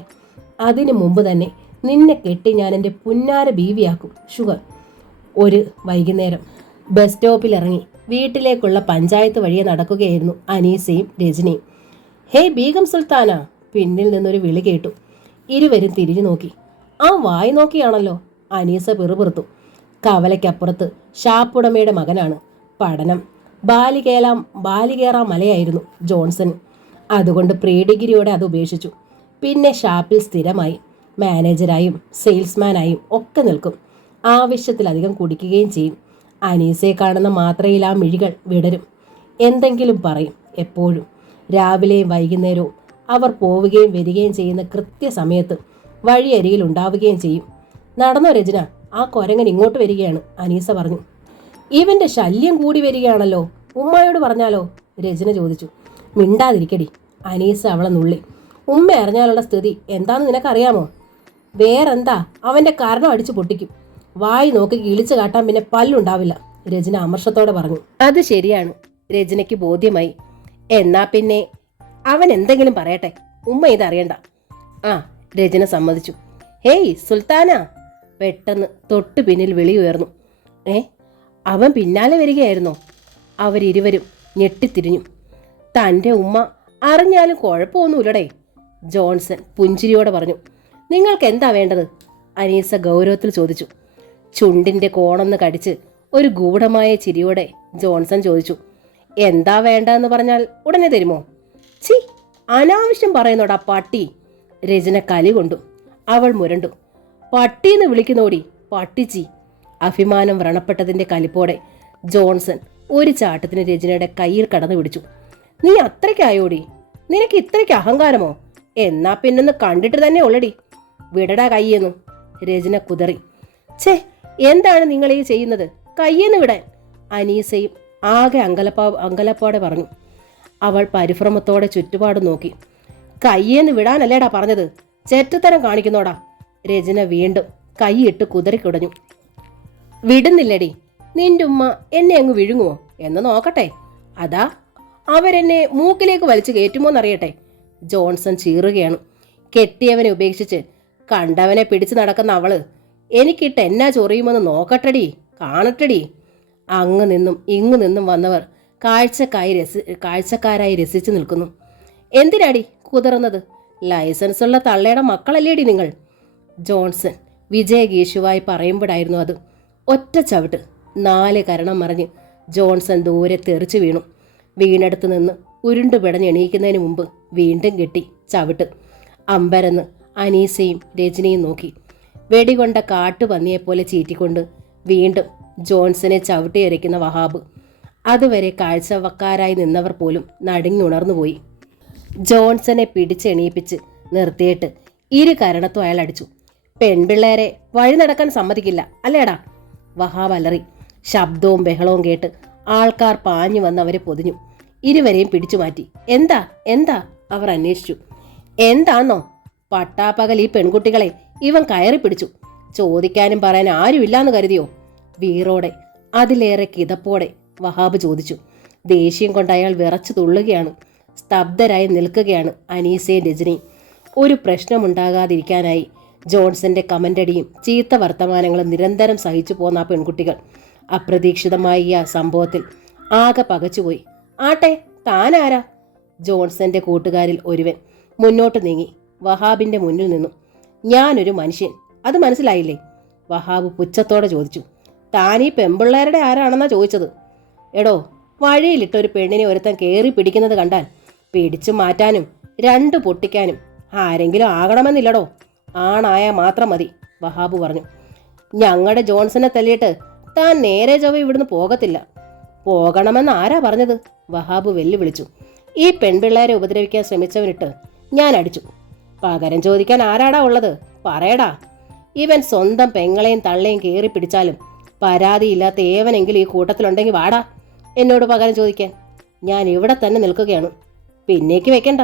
അതിനു മുമ്പ് തന്നെ നിന്നെ കെട്ടി ഞാൻ എൻ്റെ പുന്നാര ബീവിയാക്കും. ഷുഗർ. ഒരു വൈകുന്നേരം ബസ് സ്റ്റോപ്പിലിറങ്ങി വീട്ടിലേക്കുള്ള പഞ്ചായത്ത് വഴിയെ നടക്കുകയായിരുന്നു അനീസയും രജനിയും. ഹേയ് ബീഗം സുൽത്താന, പിന്നിൽ നിന്നൊരു വിളി കേട്ടു. ഇരുവരും തിരിഞ്ഞു നോക്കി. ആ വായി നോക്കിയാണല്ലോ. അനീസ പിറുപിറുത്തു. കവലയ്ക്കപ്പുറത്ത് ഷാപ്പുടമയുടെ മകനാണ്. പഠനം ബാലികേറ മലയായിരുന്നു ജോൺസൺ. അതുകൊണ്ട് പ്രീ ഡിഗ്രിയോടെ അത് ഉപേക്ഷിച്ചു. പിന്നെ ഷാപ്പിൽ സ്ഥിരമായി മാനേജരായും സെയിൽസ്മാനായും ഒക്കെ നിൽക്കും. ആവശ്യത്തിലധികം കുടിക്കുകയും ചെയ്യും. അനീസയെ കാണുന്ന മാത്രയിൽ ആ മിഴികൾ വിടരും. എന്തെങ്കിലും പറയും എപ്പോഴും. രാവിലെയും വൈകുന്നേരവും അവർ പോവുകയും വരികയും ചെയ്യുന്ന കൃത്യസമയത്ത് വഴിയരികിൽ ഉണ്ടാവുകയും ചെയ്യും. നടന്നോ രചന, ആ കൊരങ്ങൻ ഇങ്ങോട്ട് വരികയാണ്, അനീസ പറഞ്ഞു. ഇവന്റെ ശല്യം കൂടി വരികയാണല്ലോ, ഉമ്മയോട് പറഞ്ഞാലോ? രചന ചോദിച്ചു. മിണ്ടാതിരിക്കടി, അനീസ അവളെ നുള്ളി. ഉമ്മ അറിഞ്ഞാലുള്ള സ്ഥിതി എന്താണെന്ന് നിനക്കറിയാമോ? വേറെന്താ, അവന്റെ കാരണം അടിച്ചു പൊട്ടിക്കും. വായി നോക്കി കിളിച്ചു കാട്ടാൻ പിന്നെ പല്ലുണ്ടാവില്ല, രചന അമർഷത്തോടെ പറഞ്ഞു. അത് ശരിയാണ്, രചനയ്ക്ക് ബോധ്യമായി. എന്നാ പിന്നെ അവൻ എന്തെങ്കിലും പറയട്ടെ, ഉമ്മ ഇതറിയണ്ട. ആ, രചന സമ്മതിച്ചു. ഹേയ് സുൽത്താന! പെട്ടെന്ന് തൊട്ടു പിന്നിൽ വിളി ഉയർന്നു. അവൻ പിന്നാലെ വരികയായിരുന്നോ? അവരിരുവരും ഞെട്ടിത്തിരിഞ്ഞു. തൻ്റെ ഉമ്മ അറിഞ്ഞാലും കുഴപ്പമൊന്നുമില്ലടേ, ജോൺസൺ പുഞ്ചിരിയോടെ പറഞ്ഞു. നിങ്ങൾക്ക് എന്താ വേണ്ടത്? അനീസ ഗൗരവത്തിൽ ചോദിച്ചു. ചുണ്ടിൻ്റെ കോണൊന്ന് കടിച്ച് ഒരു ഗൂഢമായ ചിരിയോടെ ജോൺസൺ ചോദിച്ചു. എന്താ വേണ്ടതെന്ന് പറഞ്ഞാൽ ഉടനെ തരുമോ? ചി, അനാവശ്യം പറയുന്നോടാ പട്ടി, രചന കലി കൊണ്ടു. അവൾ മുരണ്ടു. പട്ടീന്ന് വിളിക്കുന്നോടി, പട്ടിച്ചി. അഭിമാനം വ്രണപ്പെട്ടതിൻ്റെ കലിപ്പോടെ ജോൺസൺ ഒരു ചാട്ടത്തിന് രചനയുടെ കയ്യിൽ കടന്നു പിടിച്ചു. നീ അത്രയ്ക്കായോടി? നിനക്ക് ഇത്രയ്ക്ക് അഹങ്കാരമോ? എന്നാ പിന്നൊന്ന് കണ്ടിട്ട് തന്നെ ഉള്ളടി, വിടടാ കയ്യെന്ന്. രചന കുതറി. ഛേ, എന്താണ് നിങ്ങൾ ഈ ചെയ്യുന്നത്? കയ്യെന്ന് വിടാൻ. അനീസയും ആകെ അങ്കലപ്പോടെ പറഞ്ഞു. അവൾ പരിഭ്രമത്തോടെ ചുറ്റുപാട് നോക്കി. കയ്യെന്ന് വിടാനല്ലേടാ പറഞ്ഞത്, ചെറ്റത്തരം കാണിക്കുന്നോടാ. രചന വീണ്ടും കൈയിട്ട് കുതറിക്കുടഞ്ഞു. വിടുന്നില്ലടി, നിന്റെ ഉമ്മ എന്നെ അങ്ങ് വിഴുങ്ങുമോ എന്ന് നോക്കട്ടെ. അതാ അവരെന്നെ മൂക്കിലേക്ക് വലിച്ചു കയറ്റുമോന്നറിയട്ടെ. ജോൺസൺ ചീറുകയാണ്. കെട്ടിയവനെ ഉപേക്ഷിച്ച് കണ്ടവനെ പിടിച്ചു നടക്കുന്ന അവള് എനിക്കിട്ട് എന്നാ ചൊറിയുമെന്ന് നോക്കട്ടടി, കാണട്ടടി. അങ്ങ് നിന്നും ഇങ്ങു നിന്നും വന്നവർ കാഴ്ചക്കാരായി രസിച്ചു നിൽക്കുന്നു. എന്തിനാടി കുതിർന്നത്? ലൈസൻസുള്ള തള്ളയുടെ മക്കളല്ലേടി നിങ്ങൾ? ജോൺസൺ വിജയഗീഷുവായി പറയുമ്പോഴായിരുന്നു അത്. ഒറ്റ ചവിട്ട്, 4 കരണം മറിഞ്ഞ് ജോൺസൺ ദൂരെ തെറിച്ചു വീണു. വീണെടുത്ത് നിന്ന് ഉരുണ്ടു പിടഞ്ഞ് എണീക്കുന്നതിന് മുമ്പ് വീണ്ടും കെട്ടി ചവിട്ട്. അമ്പരന്ന് അനീസയും രജനിയും നോക്കി. വെടികൊണ്ട കാട്ടുപന്നിയെപ്പോലെ ചീറ്റിക്കൊണ്ട് വീണ്ടും ജോൺസനെ ചവിട്ടിയരയ്ക്കുന്ന വഹാബ്. അതുവരെ കാഴ്ചവക്കാരായി നിന്നവർ പോലും നടുങ്ങുണർന്നുപോയി. ജോൺസനെ പിടിച്ചെണീപ്പിച്ച് നിർത്തിയിട്ട് 2 കരണത്തും അയാൾ അടിച്ചു. പെൺപിള്ളേരെ വഴി നടക്കാൻ സമ്മതിക്കില്ല അല്ലേടാ? വഹാബ് അലറി. ശബ്ദവും ബഹളവും കേട്ട് ആൾക്കാർ പാഞ്ഞു വന്ന് അവരെ പൊതിഞ്ഞു. ഇരുവരെയും പിടിച്ചു മാറ്റി. എന്താ എന്താ അവർ അന്വേഷിച്ചു. എന്താന്നോ? പട്ടാപ്പകൽ ഈ പെൺകുട്ടികളെ ഇവൻ കയറി പിടിച്ചു. ചോദിക്കാനും പറയാൻ ആരുമില്ലാന്ന് കരുതിയോ? വീറോടെ അതിലേറെ കിതപ്പോടെ വഹാബ് ചോദിച്ചു. ദേഷ്യം കൊണ്ട് അയാൾ വിറച്ചു തുള്ളുകയാണ്. സ്തബ്ധരായി നിൽക്കുകയാണ് അനീസയും രജനിയും. ഒരു പ്രശ്നമുണ്ടാകാതിരിക്കാനായി ജോൺസന്റെ കമന്റടിയും ചീത്ത വർത്തമാനങ്ങളും നിരന്തരം സഹിച്ചു പോന്ന ആ പെൺകുട്ടികൾ അപ്രതീക്ഷിതമായ ഈ സംഭവത്തിൽ ആകെ പകച്ചുപോയി. ആട്ടെ, താനാരാ? ജോൺസന്റെ കൂട്ടുകാരിൽ ഒരുവൻ മുന്നോട്ട് നീങ്ങി വഹാബിന്റെ മുന്നിൽ നിന്നു. ഞാനൊരു മനുഷ്യൻ, അത് മനസ്സിലായില്ലേ? വഹാബ് പുച്ഛത്തോടെ ചോദിച്ചു. താനീ പെമ്പിള്ളേരുടെ ആരാണെന്നാ ചോദിച്ചത്? എടോ, വഴിയിലിട്ടൊരു പെണ്ണിനെ ഒരുത്തൻ കയറി പിടിക്കുന്നത് കണ്ടാൽ പിടിച്ചു മാറ്റാനും 2 പൊട്ടിക്കാനും ആരെങ്കിലും ആകണമെന്നില്ലടോ. ആണായ മാത്രം മതി, വഹാബ് പറഞ്ഞു. ഞങ്ങളുടെ ജോൺസനെ തല്ലിയിട്ട് താൻ നേരെ ചൊവ്വ ഇവിടുന്ന് പോകത്തില്ല. പോകണമെന്ന് ആരാ പറഞ്ഞത്? വഹാബ് വെല്ലുവിളിച്ചു. ഈ പെൺപിള്ളേരെ ഉപദ്രവിക്കാൻ ശ്രമിച്ചവനിട്ട് ഞാൻ അടിച്ചു. പകരം ചോദിക്കാൻ ആരാടാ ഉള്ളത്? പറയടാ. ഇവൻ സ്വന്തം പെങ്ങളെയും തള്ളയും കയറി പിടിച്ചാലും പരാതിയില്ലാത്ത ഏവനെങ്കിലും ഈ കൂട്ടത്തിലുണ്ടെങ്കിൽ വാടാ എന്നോട് പകരം ചോദിക്കാൻ. ഞാൻ ഇവിടെ തന്നെ നിൽക്കുകയാണ്, പിന്നേക്ക് വെക്കണ്ട.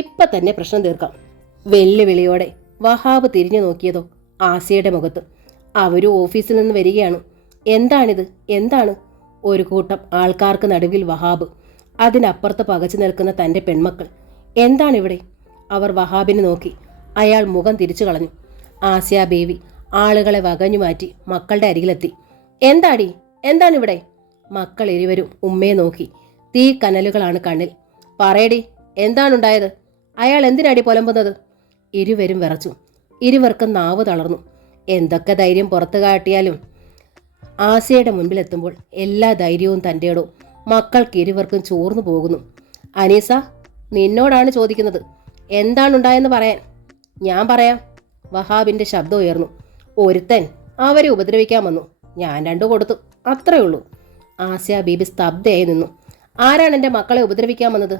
ഇപ്പം തന്നെ പ്രശ്നം തീർക്കാം. വെല്ലുവിളിയോടെ വഹാബ് തിരിഞ്ഞു നോക്കിയതോ ആസിയയുടെ മുഖത്ത്. അവരും ഓഫീസിൽ നിന്ന് വരികയാണ്. എന്താണിത്? എന്താണ്? ഒരു കൂട്ടം ആൾക്കാർക്ക് നടുവിൽ വഹാബ്, അതിനപ്പുറത്ത് പകച്ചു നിൽക്കുന്ന തൻ്റെ പെൺമക്കൾ. എന്താണിവിടെ? അവർ വഹാബിനെ നോക്കി. അയാൾ മുഖം തിരിച്ചു കളഞ്ഞു. ആസിയ ബേബി ആളുകളെ വകഞ്ഞു മാറ്റി മക്കളുടെ അരികിലെത്തി. എന്താടി, എന്താണിവിടെ? മക്കൾ ഇരുവരും ഉമ്മയെ നോക്കി. തീ കനലുകളാണ് കണ്ണിൽ. പറയടി, എന്താണുണ്ടായത്? അയാൾ എന്തിനാടി പുലമ്പുന്നത്? ഇരുവരും വിറച്ചു. ഇരുവർക്കും നാവ് തളർന്നു. എന്തൊക്കെ ധൈര്യം പുറത്തു കാട്ടിയാലും ആസിയയുടെ മുൻപിലെത്തുമ്പോൾ എല്ലാ ധൈര്യവും തൻ്റെടോ മക്കൾക്ക് ഇരുവർക്കും ചോർന്നു പോകുന്നു. അനീസ, നിന്നോടാണ് ചോദിക്കുന്നത്, എന്താണുണ്ടായെന്ന് പറയാൻ. ഞാൻ പറയാം. വഹാബിൻ്റെ ശബ്ദം ഉയർന്നു. ഒരുത്തൻ അവരെ ഉപദ്രവിക്കാൻ വന്നു, ഞാൻ 2 കൊടുത്തു, അത്രേ ഉള്ളൂ. ആസിയ ബീബി സ്തബ്ധയായി നിന്നു. ആരാണ് എൻ്റെ മക്കളെ ഉപദ്രവിക്കാൻ വന്നത്?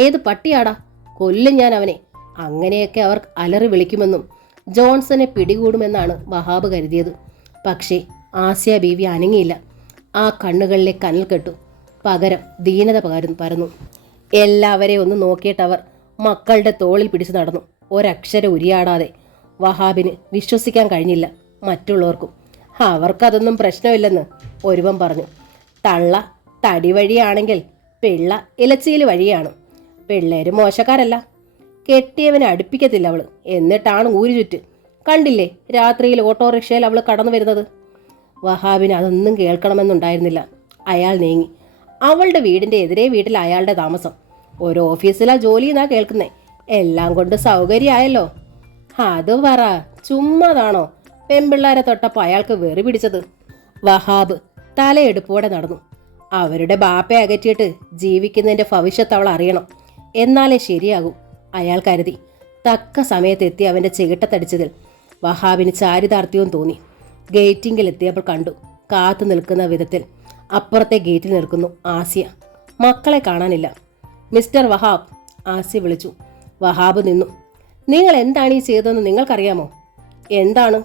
ഏത് പട്ടിയാടാ? കൊല്ലും ഞാൻ അവനെ. അങ്ങനെയൊക്കെ അവർ അലറി വിളിക്കുമെന്നും ജോൺസനെ പിടികൂടുമെന്നാണ് വഹാബ് കരുതിയത്. പക്ഷേ ആസിയ ബീവി അനങ്ങിയില്ല. ആ കണ്ണുകളിലെ കനൽ കെട്ടു. പകരം ദീനത പരന്നു. എല്ലാവരെയും ഒന്ന് നോക്കിയിട്ടവർ മക്കളുടെ തോളിൽ പിടിച്ചു നടന്നു, ഒരക്ഷരം ഉരിയാടാതെ. വഹാബിന് വിശ്വസിക്കാൻ കഴിഞ്ഞില്ല. മറ്റുള്ളവർക്കും അവർക്കതൊന്നും പ്രശ്നമില്ലെന്ന് ഒരുവൻ പറഞ്ഞു. തള്ള തടി വഴിയാണെങ്കിൽ പിള്ള ഇലച്ചീൽ വഴിയാണ്. പിള്ളേര് മോശക്കാരല്ല. കെട്ടിയവനെ അടുപ്പിക്കത്തില്ല അവള്. എന്നിട്ടാണ് ഊരുചുറ്റ്. കണ്ടില്ലേ രാത്രിയിൽ ഓട്ടോറിക്ഷയിൽ അവൾ കടന്നു വരുന്നത്. വഹാബിന് അതൊന്നും കേൾക്കണമെന്നുണ്ടായിരുന്നില്ല. അയാൾ നീങ്ങി. അവളുടെ വീടിൻ്റെ എതിരെ വീട്ടിൽ അയാളുടെ താമസം. ഒരു ഓഫീസിലാ ജോലി എന്നാ കേൾക്കുന്നേ. എല്ലാം കൊണ്ട് സൗകര്യമായല്ലോ. അത് പറ, ചുമ്മാതാണോ പെൺപിള്ളാരെ തൊട്ടപ്പോൾ അയാൾക്ക് വെറി പിടിച്ചത്? വഹാബ് തലയെടുപ്പോടെ നടന്നു. അവരുടെ ബാപ്പയെ അകറ്റിയിട്ട് ജീവിക്കുന്നതിൻ്റെ ഭവിഷ്യത്ത് അവൾ അറിയണം, എന്നാലേ ശരിയാകൂ അയാൾ കരുതി. തക്ക സമയത്തെത്തി അവൻ്റെ ചികിട്ടത്തടിച്ചതിൽ വഹാബിന് ചാരിതാർത്ഥ്യവും തോന്നി. ഗേറ്റിങ്കിലെത്തിയപ്പോൾ കണ്ടു, കാത്തു നിൽക്കുന്ന വിധത്തിൽ അപ്പുറത്തെ ഗേറ്റിൽ നിൽക്കുന്നു ആസിയ. മക്കളെ കാണാനില്ല. മിസ്റ്റർ വഹാബ്, ആസിയ വിളിച്ചു. വഹാബ് നിന്നു. നിങ്ങൾ എന്താണ് ഈ ചെയ്തതെന്ന് നിങ്ങൾക്കറിയാമോ? എന്താണ്?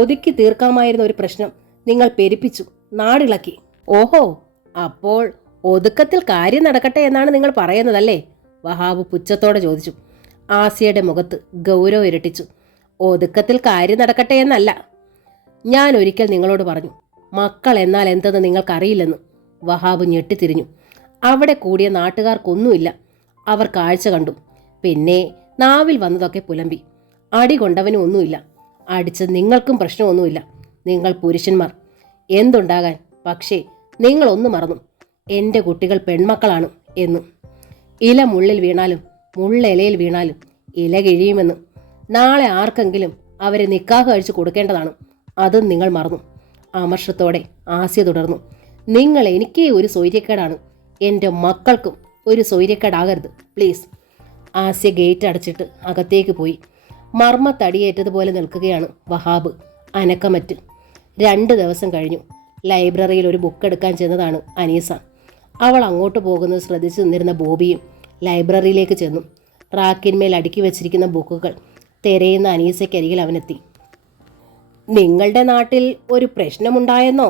ഒതുക്കി തീർക്കാമായിരുന്ന ഒരു പ്രശ്നം നിങ്ങൾ പെരുപ്പിച്ചു, നാടിളക്കി. ഓഹോ, അപ്പോൾ ഒതുക്കത്തിൽ കാര്യം നടക്കട്ടെ എന്നാണ് നിങ്ങൾ പറയുന്നതല്ലേ? വഹാബ് പുച്ഛത്തോടെ ചോദിച്ചു. ആസിയയുടെ മുഖത്ത് ഗൗരവം ഇരട്ടിച്ചു. ഒതുക്കത്തിൽ കാര്യം നടക്കട്ടെ എന്നല്ല, ഞാൻ ഒരിക്കൽ നിങ്ങളോട് പറഞ്ഞു മക്കൾ എന്നാൽ എന്തെന്ന് നിങ്ങൾക്കറിയില്ലെന്ന്. വഹാബ് ഞെട്ടിത്തിരിഞ്ഞു. അവിടെ കൂടിയ നാട്ടുകാർക്കൊന്നുമില്ല. അവർ കാഴ്ച കണ്ടു. പിന്നെ നാവിൽ വന്നതൊക്കെ പുലമ്പി. അടി കൊണ്ടവനും ഒന്നുമില്ല. അടിച്ചത് നിങ്ങൾക്കും പ്രശ്നമൊന്നുമില്ല. നിങ്ങൾ പുരുഷന്മാർ എന്തുണ്ടാകാൻ. പക്ഷേ നിങ്ങളൊന്നു മറന്നു, എൻ്റെ കുട്ടികൾ പെൺമക്കളാണ് എന്ന്. ഇല മുള്ളിൽ വീണാലും മുള്ളിലയിൽ വീണാലും ഇല കിഴിയുമെന്ന്. നാളെ ആർക്കെങ്കിലും അവരെ നിക്കാഹ് കഴിച്ചു കൊടുക്കേണ്ടതാണ്. അതും നിങ്ങൾ മറന്നു. അമർഷത്തോടെ ആസിയ തുടർന്നു. നിങ്ങൾ എനിക്ക് ഒരു സ്വൈര്യക്കേടാണ്. എൻ്റെ മക്കൾക്കും ഒരു സ്വൈര്യക്കേടാകരുത് പ്ലീസ്. ആസിയ ഗേറ്റ് അടച്ചിട്ട് അകത്തേക്ക് പോയി. മർമ്മത്തടിയേറ്റതുപോലെ നിൽക്കുകയാണ് വഹാബ് അനക്കമറ്റ്. 2 ദിവസം കഴിഞ്ഞു. ലൈബ്രറിയിൽ ഒരു ബുക്ക് എടുക്കാൻ ചെന്നതാണ് അനീസ. അവൾ അങ്ങോട്ട് പോകുന്നത് ശ്രദ്ധിച്ചു നിന്നിരുന്ന ബോബിയും ലൈബ്രറിയിലേക്ക് ചെന്നു. റാക്കിന്മേൽ അടുക്കി വെച്ചിരിക്കുന്ന ബുക്കുകൾ തിരയുന്ന അനീസയ്ക്കരികിൽ അവനെത്തി. നിങ്ങളുടെ നാട്ടിൽ ഒരു പ്രശ്നമുണ്ടായെന്നോ,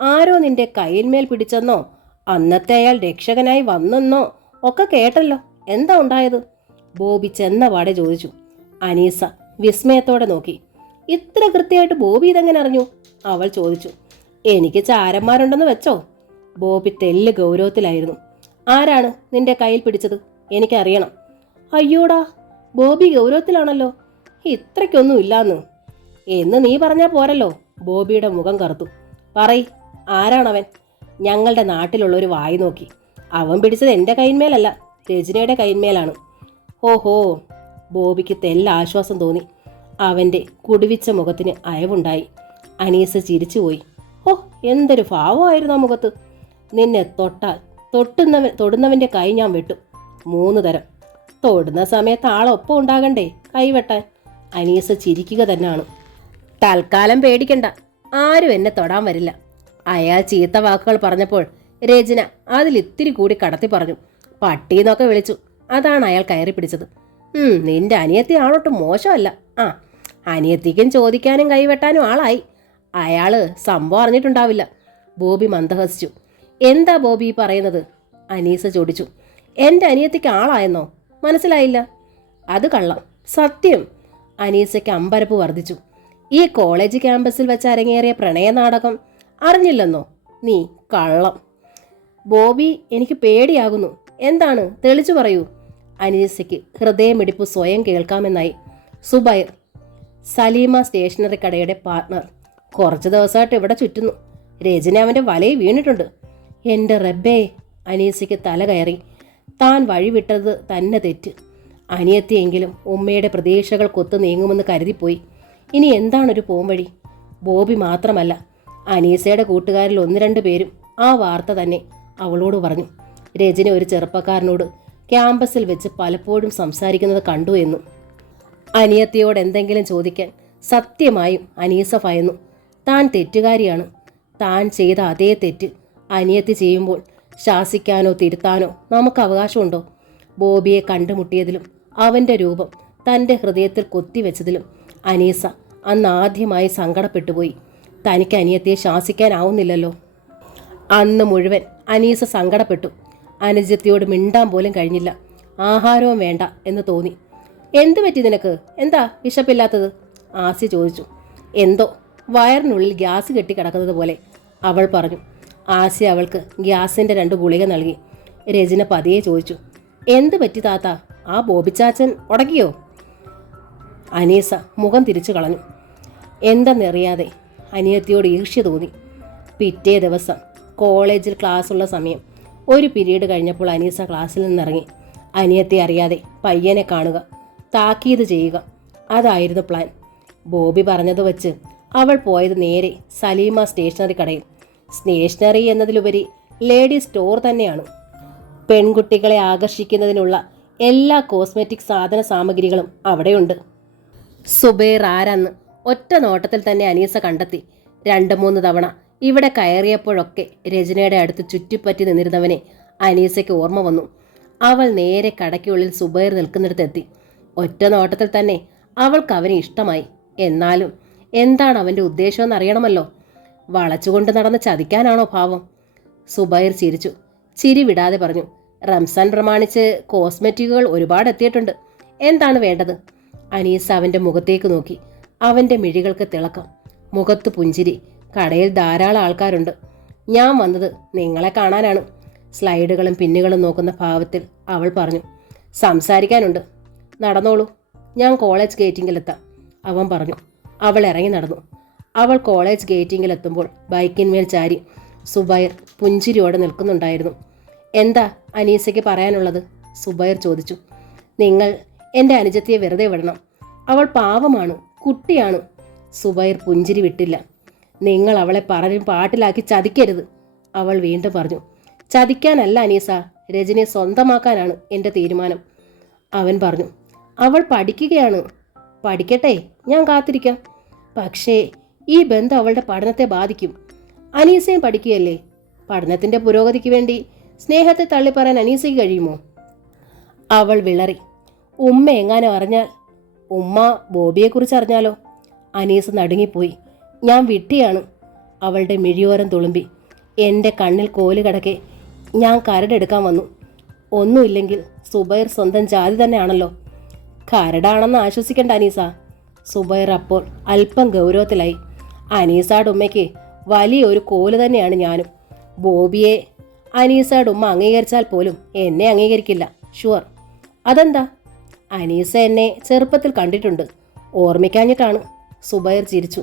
ആരോ നിന്റെ കയ്യിന്മേൽ പിടിച്ചെന്നോ, അന്നത്തെ അയാൾ രക്ഷകനായി വന്നെന്നോ ഒക്കെ കേട്ടല്ലോ. എന്താ ഉണ്ടായത്? ബോബി ചെന്നപാടെ ചോദിച്ചു. അനീസ വിസ്മയത്തോടെ നോക്കി. ഇത്ര കൃത്യമായിട്ട് ബോബി ഇതെങ്ങനെ അറിഞ്ഞു? അവൾ ചോദിച്ചു. എനിക്ക് ചാരന്മാരുണ്ടെന്ന് വെച്ചോ? ബോബി തെല്ല് ഗൗരവത്തിലായിരുന്നു. ആരാണ് നിന്റെ കയ്യിൽ പിടിച്ചത്? എനിക്കറിയണം. അയ്യോടാ, ബോബി ഗൗരവത്തിലാണല്ലോ. ഇത്രയ്ക്കൊന്നും ഇല്ലാന്ന് എന്ന് നീ പറഞ്ഞാൽ പോരല്ലോ. ബോബിയുടെ മുഖം കറുത്തു. പറയ്, ആരാണവൻ? ഞങ്ങളുടെ നാട്ടിലുള്ളൊരു വായി നോക്കി. അവൻ പിടിച്ചത് എൻ്റെ കൈന്മേലല്ല, രജനിയുടെ കൈന്മേലാണ്. ഓഹോ, ബോബിക്ക് തെല്ല ആശ്വാസം തോന്നി. അവൻ്റെ കുടിവിച്ച മുഖത്തിന് അയവുണ്ടായി. അനീസ ചിരിച്ചുപോയി. ഓ, എന്തൊരു ഭാവമായിരുന്നു ആ മുഖത്ത്. നിന്നെ തൊട്ടാൽ തൊടുന്നവൻ്റെ കൈ ഞാൻ വെട്ടും. 3 തരം. തൊടുന്ന സമയത്ത് ആളൊപ്പം ഉണ്ടാകണ്ടേ കൈവെട്ടാൻ? അനീസ ചിരിക്കുക തന്നെയാണ്. തൽക്കാലം പേടിക്കണ്ട, ആരും എന്നെ തൊടാൻ വരില്ല. അയാൾ ചീത്ത വാക്കുകൾ പറഞ്ഞപ്പോൾ രചന അതിലിത്തിരി കൂടി കടത്തി പറഞ്ഞു. പട്ടീന്നൊക്കെ വിളിച്ചു. അതാണ് അയാൾ കയറി പിടിച്ചത്. നിന്റെ അനിയത്തി ആളൊട്ടും മോശമല്ല. ആ, അനിയത്തിക്കും ചോദിക്കാനും കൈവെട്ടാനും ആളായി. അയാള് സംഭവം അറിഞ്ഞിട്ടുണ്ടാവില്ല. ബോബി മന്ദഹസിച്ചു. എന്താ ബോബി പറയുന്നത്? അനീസ ചോദിച്ചു. എൻ്റെ അനിയത്തിക്ക് ആളായെന്നോ? മനസ്സിലായില്ല. അത് കള്ളം. സത്യം. അനീസയ്ക്ക് അമ്പരപ്പ് വർദ്ധിച്ചു. ഈ കോളേജ് ക്യാമ്പസിൽ വെച്ച് അരങ്ങേറിയ പ്രണയനാടകം അറിഞ്ഞില്ലെന്നോ നീ? കള്ളം. ബോബി, എനിക്ക് പേടിയാകുന്നു. എന്താണ്? തെളിച്ചു പറയൂ. അനീസയ്ക്ക് ഹൃദയമിടിപ്പ് സ്വയം കേൾക്കാമെന്നായി. സുബൈർ, സലീമ സ്റ്റേഷനറി കടയുടെ പാർട്ട്ണർ, കുറച്ച് ദിവസമായിട്ട് ഇവിടെ ചുറ്റുന്നു. രജന അവൻ്റെ വലയിൽ വീണിട്ടുണ്ട്. എൻ്റെ റബ്ബേ, അനീസയ്ക്ക് തല കയറി. താൻ വഴിവിട്ടത് തന്നെ തെറ്റ്. അനിയത്തിയെങ്കിലും ഉമ്മയുടെ പ്രതീക്ഷകൾ കൊത്തു നീങ്ങുമെന്ന് കരുതിപ്പോയി. ഇനി എന്താണൊരു പോംവഴി? ബോബി മാത്രമല്ല, അനീസയുടെ കൂട്ടുകാരിൽ 1-2 പേരും ആ വാർത്ത തന്നെ അവളോട് പറഞ്ഞു. രജന ഒരു ചെറുപ്പക്കാരനോട് ക്യാമ്പസിൽ വെച്ച് പലപ്പോഴും സംസാരിക്കുന്നത് കണ്ടു എന്നു. അനിയത്തിയോട് എന്തെങ്കിലും ചോദിക്കാൻ സത്യമായും അനീസ ഭയന്നു. താൻ തെറ്റുകാരിയാണ്. താൻ ചെയ്ത അതേ തെറ്റ് അനിയത്തി ചെയ്യുമ്പോൾ ശാസിക്കാനോ തിരുത്താനോ നമുക്ക് അവകാശമുണ്ടോ? ബോബിയെ കണ്ടുമുട്ടിയതിലും അവൻ്റെ രൂപം തൻ്റെ ഹൃദയത്തിൽ കൊത്തിവെച്ചതിലും അനീസ അന്ന് ആദ്യമായി സങ്കടപ്പെട്ടുപോയി. തനിക്ക് അനിയത്തിയെ ശാസിക്കാനാവുന്നില്ലല്ലോ. അന്ന് മുഴുവൻ അനീസ സങ്കടപ്പെട്ടു. അനുജത്തിയോട് മിണ്ടാൻ പോലും കഴിഞ്ഞില്ല. ആഹാരവും വേണ്ട എന്ന് തോന്നി. എന്തു പറ്റി നിനക്ക്? എന്താ വിശപ്പില്ലാത്തത്? ആസി ചോദിച്ചു. എന്തോ വയറിനുള്ളിൽ ഗ്യാസ് കെട്ടിക്കിടക്കുന്നത് പോലെ അവൾ പറഞ്ഞു. ആസി അവൾക്ക് ഗ്യാസിൻ്റെ 2 ഗുളിക നൽകി. രചന പതിയെ ചോദിച്ചു. എന്ത് പറ്റി താത്ത? ആ ബോബിച്ചാച്ചൻ ഉടക്കിയോ? അനീസ മുഖം തിരിച്ചു കളഞ്ഞു. എന്തെന്നറിയാതെ അനിയത്തിയോട് ഈർഷ്യ തോന്നി. പിറ്റേ ദിവസം കോളേജിൽ ക്ലാസ്സുള്ള സമയം. ഒരു പീരീഡ് കഴിഞ്ഞപ്പോൾ അനീസ ക്ലാസ്സിൽ നിന്നിറങ്ങി. അനിയത്തെ അറിയാതെ പയ്യനെ കാണുക, താക്കീത് ചെയ്യുക, അതായിരുന്നു പ്ലാൻ. ബോബി പറഞ്ഞത് വച്ച് അവൾ പോയത് നേരെ സലീമ സ്റ്റേഷനറി കടയിൽ. സ്റ്റേഷനറി എന്നതിലുപരി ലേഡി സ്റ്റോർ തന്നെയാണ്. പെൺകുട്ടികളെ ആകർഷിക്കുന്നതിനുള്ള എല്ലാ കോസ്മെറ്റിക് സാധന സാമഗ്രികളും അവിടെയുണ്ട്. സുബൈർ ആരാന്ന് ഒറ്റ നോട്ടത്തിൽ തന്നെ അനീസ കണ്ടെത്തി. 2-3 തവണ ഇവിടെ കയറിയപ്പോഴൊക്കെ രചനയുടെ അടുത്ത് ചുറ്റിപ്പറ്റി നിന്നിരുന്നവനെ അനീസയ്ക്ക് ഓർമ്മ വന്നു. അവൾ നേരെ കടയ്ക്കുള്ളിൽ സുബൈർ നിൽക്കുന്നിടത്തെത്തി. ഒറ്റ നോട്ടത്തിൽ തന്നെ അവൾക്ക് അവനെ ഇഷ്ടമായി. എന്നാലും എന്താണ് അവൻ്റെ ഉദ്ദേശമെന്ന് അറിയണമല്ലോ. വളച്ചുകൊണ്ട് നടന്ന് ചതിക്കാനാണോ ഭാവം? സുബൈർ ചിരിച്ചു. ചിരി വിടാതെ പറഞ്ഞു. റംസാൻ പ്രമാണിച്ച് കോസ്മെറ്റിക്കുകൾ ഒരുപാട് എത്തിയിട്ടുണ്ട്. എന്താണ് വേണ്ടത്? അനീസ അവൻ്റെ മുഖത്തേക്ക് നോക്കി. അവൻ്റെ മിഴികൾക്ക് തിളക്കം, മുഖത്ത് പുഞ്ചിരി. കടയിൽ ധാരാളം ആൾക്കാരുണ്ട്. ഞാൻ വന്നത് നിങ്ങളെ കാണാനാണ്. സ്ലൈഡുകളും പിന്നുകളും നോക്കുന്ന ഭാവത്തിൽ അവൾ പറഞ്ഞു. സംസാരിക്കാനുണ്ട്. നടന്നോളൂ, ഞാൻ കോളേജ് ഗേറ്റിങ്ങിലെത്താം, അവൻ പറഞ്ഞു. അവൾ ഇറങ്ങി നടന്നു. അവൾ കോളേജ് ഗേറ്റിങ്ങിലെത്തുമ്പോൾ ബൈക്കിന്മേൽ ചാരി സുബൈർ പുഞ്ചിരിയോടെ നിൽക്കുന്നുണ്ടായിരുന്നു. എന്താ അനീസയ്ക്ക് പറയാനുള്ളത്? സുബൈർ ചോദിച്ചു. നിങ്ങൾ എൻ്റെ അനുജത്തിയെ വെറുതെ വിടണം. അവൾ പാവമാണ്, കുട്ടിയാണ്. സുബൈർ പുഞ്ചിരി വിട്ടില്ല. നിങ്ങൾ അവളെ പറഞ്ഞും പാട്ടിലാക്കി ചതിക്കരുത്, അവൾ വീണ്ടും പറഞ്ഞു. ചതിക്കാനല്ല അനീസ, രജനിയെ സ്വന്തമാക്കാനാണ് എൻ്റെ തീരുമാനം, അവൻ പറഞ്ഞു. അവൾ പഠിക്കുകയാണ്. പഠിക്കട്ടെ, ഞാൻ കാത്തിരിക്കാം. പക്ഷേ ഈ ബന്ധം അവളുടെ പഠനത്തെ ബാധിക്കും. അനീസയും പഠിക്കുകയല്ലേ. പഠനത്തിൻ്റെ പുരോഗതിക്ക് വേണ്ടി സ്നേഹത്തെ തള്ളിപ്പറയാൻ അനീസയ്ക്ക് കഴിയുമോ? അവൾ വിളറി. ഉമ്മ എങ്ങാനും അറിഞ്ഞാൽ? ഉമ്മ ബോബിയെക്കുറിച്ച് അറിഞ്ഞാലോ? അനീസ് നടുങ്ങിപ്പോയി. ഞാൻ വിട്ടിയാണ്, അവളുടെ മിഴിയോരം തുളുമ്പി. എൻ്റെ കണ്ണിൽ കോല് കിടക്കെ ഞാൻ കരടെടുക്കാൻ വന്നു. ഒന്നുമില്ലെങ്കിൽ സുബൈർ സ്വന്തം ജാതി തന്നെയാണല്ലോ. കരടാണെന്ന് ആശ്വസിക്കേണ്ട അനീസ. സുബൈർ അപ്പോൾ അല്പം ഗൗരവത്തിലായി. അനീസയുടെ ഉമ്മയ്ക്ക് വലിയൊരു കോല് തന്നെയാണ് ഞാനും. ബോബിയെ അനീസയുടെ ഉമ്മ അംഗീകരിച്ചാൽ പോലും എന്നെ അംഗീകരിക്കില്ല. ഷുവർ. അതെന്താ? അനീസ എന്നെ ചെറുപ്പത്തിൽ കണ്ടിട്ടുണ്ട്, ഓർമ്മിക്കാഞ്ഞിട്ടാണ്. സുബൈർ ചിരിച്ചു.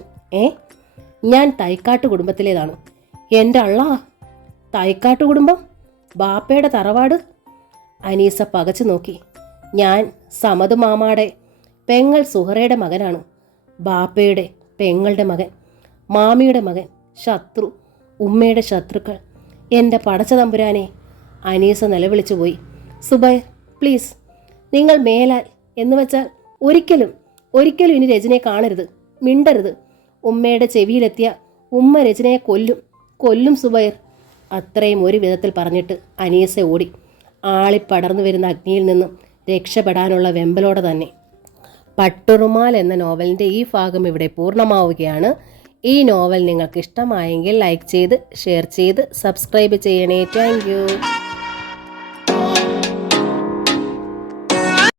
ഞാൻ തൈക്കാട്ട് കുടുംബത്തിലേതാണ്. എൻ്റെ അള്ളാ, തൈക്കാട്ട് കുടുംബം? ബാപ്പയുടെ തറവാട്? അനീസ പകച്ചു നോക്കി. ഞാൻ സമദ് മാമാടെ പെങ്ങൾ സുഹറയുടെ മകനാണ്. ബാപ്പയുടെ പെങ്ങളുടെ മകൻ, മാമിയുടെ മകൻ. ശത്രു, ഉമ്മയുടെ ശത്രുക്കൾ. എൻ്റെ പടച്ച തമ്പുരാനെ, അനീസ നിലവിളിച്ചു പോയി. സുബൈർ പ്ലീസ്, നിങ്ങൾ മേലാൽ എന്ന് വെച്ചാൽ ഒരിക്കലും ഇനി രചനയെ കാണരുത്, മിണ്ടരുത്. ഉമ്മയുടെ ചെവിയിലെത്തിയ ഉമ്മ രചനയെ കൊല്ലും സുബൈർ. അത്രയും ഒരു വിധത്തിൽ പറഞ്ഞിട്ട് അനീസ ഓടി. ആളിപ്പടർന്നു വരുന്ന അഗ്നിയിൽ നിന്നും രക്ഷപ്പെടാനുള്ള വെമ്പലോടെ തന്നെ. പട്ടുറുമാൽ എന്ന നോവലിൻ്റെ ഈ ഭാഗം ഇവിടെ പൂർണ്ണമാവുകയാണ്. ഈ നോവൽ നിങ്ങൾക്ക് ഇഷ്ടമായെങ്കിൽ ലൈക്ക് ചെയ്ത്, ഷെയർ ചെയ്ത്, സബ്സ്ക്രൈബ് ചെയ്യണേ. Thank you.